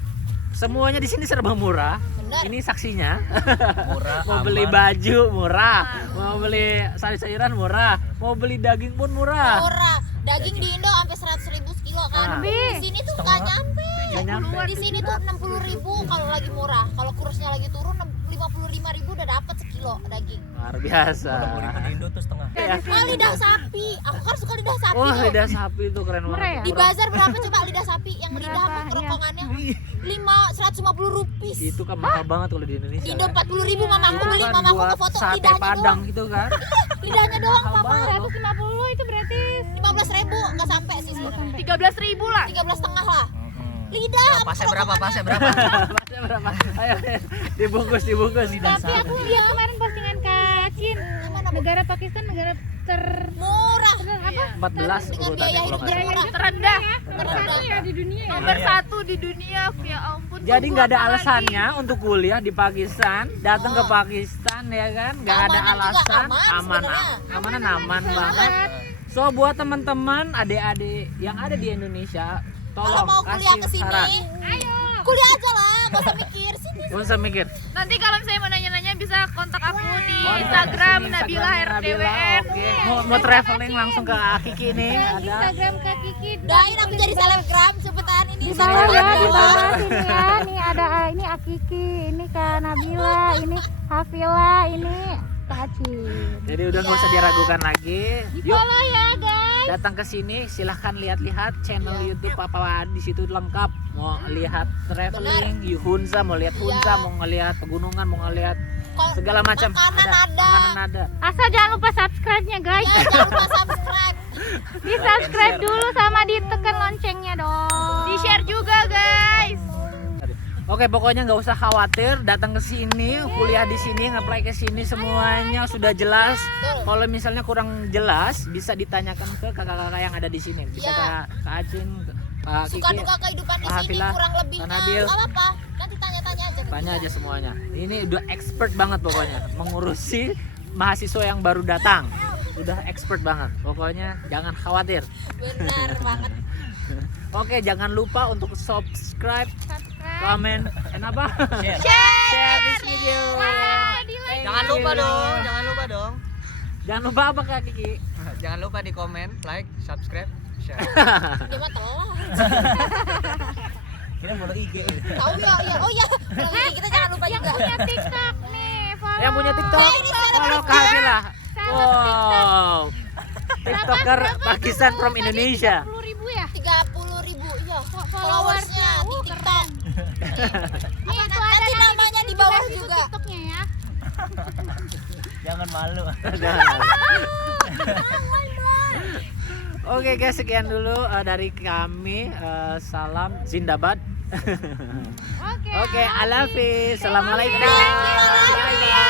Semuanya di sini serba murah. Benar. Ini saksinya. Murah, Mau aman. beli baju murah, mau beli sayur-sayuran murah, mau beli daging pun murah. Murah. Daging di Indo sampai 100.000 sekilo kan. Di sini tuh nggak nyampe. Nggak nyampe. Di sini tuh 60.000 kalau lagi murah. Kalau kursnya lagi turun 55.000 udah dapat sekilo daging. Luar biasa. 20.000 di Indo tuh setengah. Ya. Lidah sapi. Aku kan suka lidah sapi. Wah, tuh. lidah sapi itu keren Murah banget. ya? Di bazar berapa coba lidah sapi yang lidah apa Berapa? kerongkongannya? 150 rupiah. Itu kan mahal banget kalau di Indonesia. Di Indo kan? 40.000 mama aku beli, Bukan mama aku buat ke foto sate lidahnya Padang doang. gitu kan. Lidahnya doang Mahal papa. banget. 150 itu berarti 15.000 nggak sampai sih sebenarnya. 13.000 lah. 13,5 lah. Lidah. Pasnya berapa? Pasnya berapa? Pasnya berapa? Ayo, dibungkus lidah Tapi aku lihat kemarin postingan Kak Cin. Negara Pakistan negara Murah. apa? 14 Dengan urutannya biaya kalau hidup nggak salah. murah. Terendah. Nomor 1 ya di dunia ya. Nomor Iya. 1 di dunia. Ya ampun. Jadi tunggu nggak ada apa alasannya untuk kuliah di Pakistan, datang ke Oh. Pakistan ya kan, nggak ada Keamanan juga alasan, aman aman sebenarnya. aman banget. So buat teman-teman, adik-adik yang ada di Indonesia, Kalau tolong mau kuliah kasih ke sini, saran. kuliah aja lah, gak usah mikir sini. Gak usah mikir. lagi? Nanti kalau misalnya mau nanya-nanya bisa kontak aku di Oh, Instagram sini, Nabila Instagramnya RDWN. Oke. Mau traveling langsung ke Kiki nih, ada. Instagram Kak Kiki. Doain aku jadi selebgram cepetan ini. Di bawah ya, di Gitu. bawah sini ya. Nih ada ini Akiki, ini Kak Nabila, ini Hafila, ini Kak Cin. Jadi udah nggak usah diragukan lagi. Yuk Follow ya guys. datang ke sini, silahkan lihat-lihat channel YouTube Papa di situ lengkap. Mau lihat traveling, Hunza, mau lihat Hunza, mau ngelihat pegunungan, mau ngelihat segala macam. Makanan ada. Makanan ada. Asal jangan lupa subscribe-nya guys. Ya jangan lupa subscribe. Di subscribe dulu sama ditekan loncengnya dong. Di share juga guys. Oke, pokoknya nggak usah khawatir, datang ke sini, kuliah di sini, nge-apply ke sini semuanya sudah jelas. Kalau misalnya kurang jelas, bisa ditanyakan ke kakak-kakak yang ada di sini. Bisa Iya. Kak Acin, Pak Suka Kiki, duka kehidupan di Pak sini Hafila, kurang lebihnya. Pak Nabil. Gak apa-apa. Nanti tanya-tanya aja. ke tanya dia. aja semuanya. Ini udah expert banget pokoknya, mengurusi mahasiswa yang baru datang. Udah expert banget. Pokoknya jangan khawatir. Benar banget. Oke, jangan lupa untuk subscribe, comment, dan apa? Share. This video. Jangan lupa dong, jangan lupa dong. Jangan lupa apa Kak Kiki? Jangan lupa di komen, like, subscribe, share. Dia mah telat. Kita follow IG. Tahu ya, ya. Oh ya. Kalau ini kita jangan lupa juga. Punya TikTok nih, follow. Yang punya TikTok, follow Kak Hafila. Wow, TikToker Pakistan from Indonesia. 10.000 ya? 30.000 iya. Followersnya, Followersnya di TikTok. Nih tuh ada Nanti namanya di bawah dikasih tuh juga. TikToknya ya. Jangan malu. Oke guys, sekian dulu dari kami. Salam Zindabad. Oke. Oke, Alafi. Assalamualaikum. Bye bye.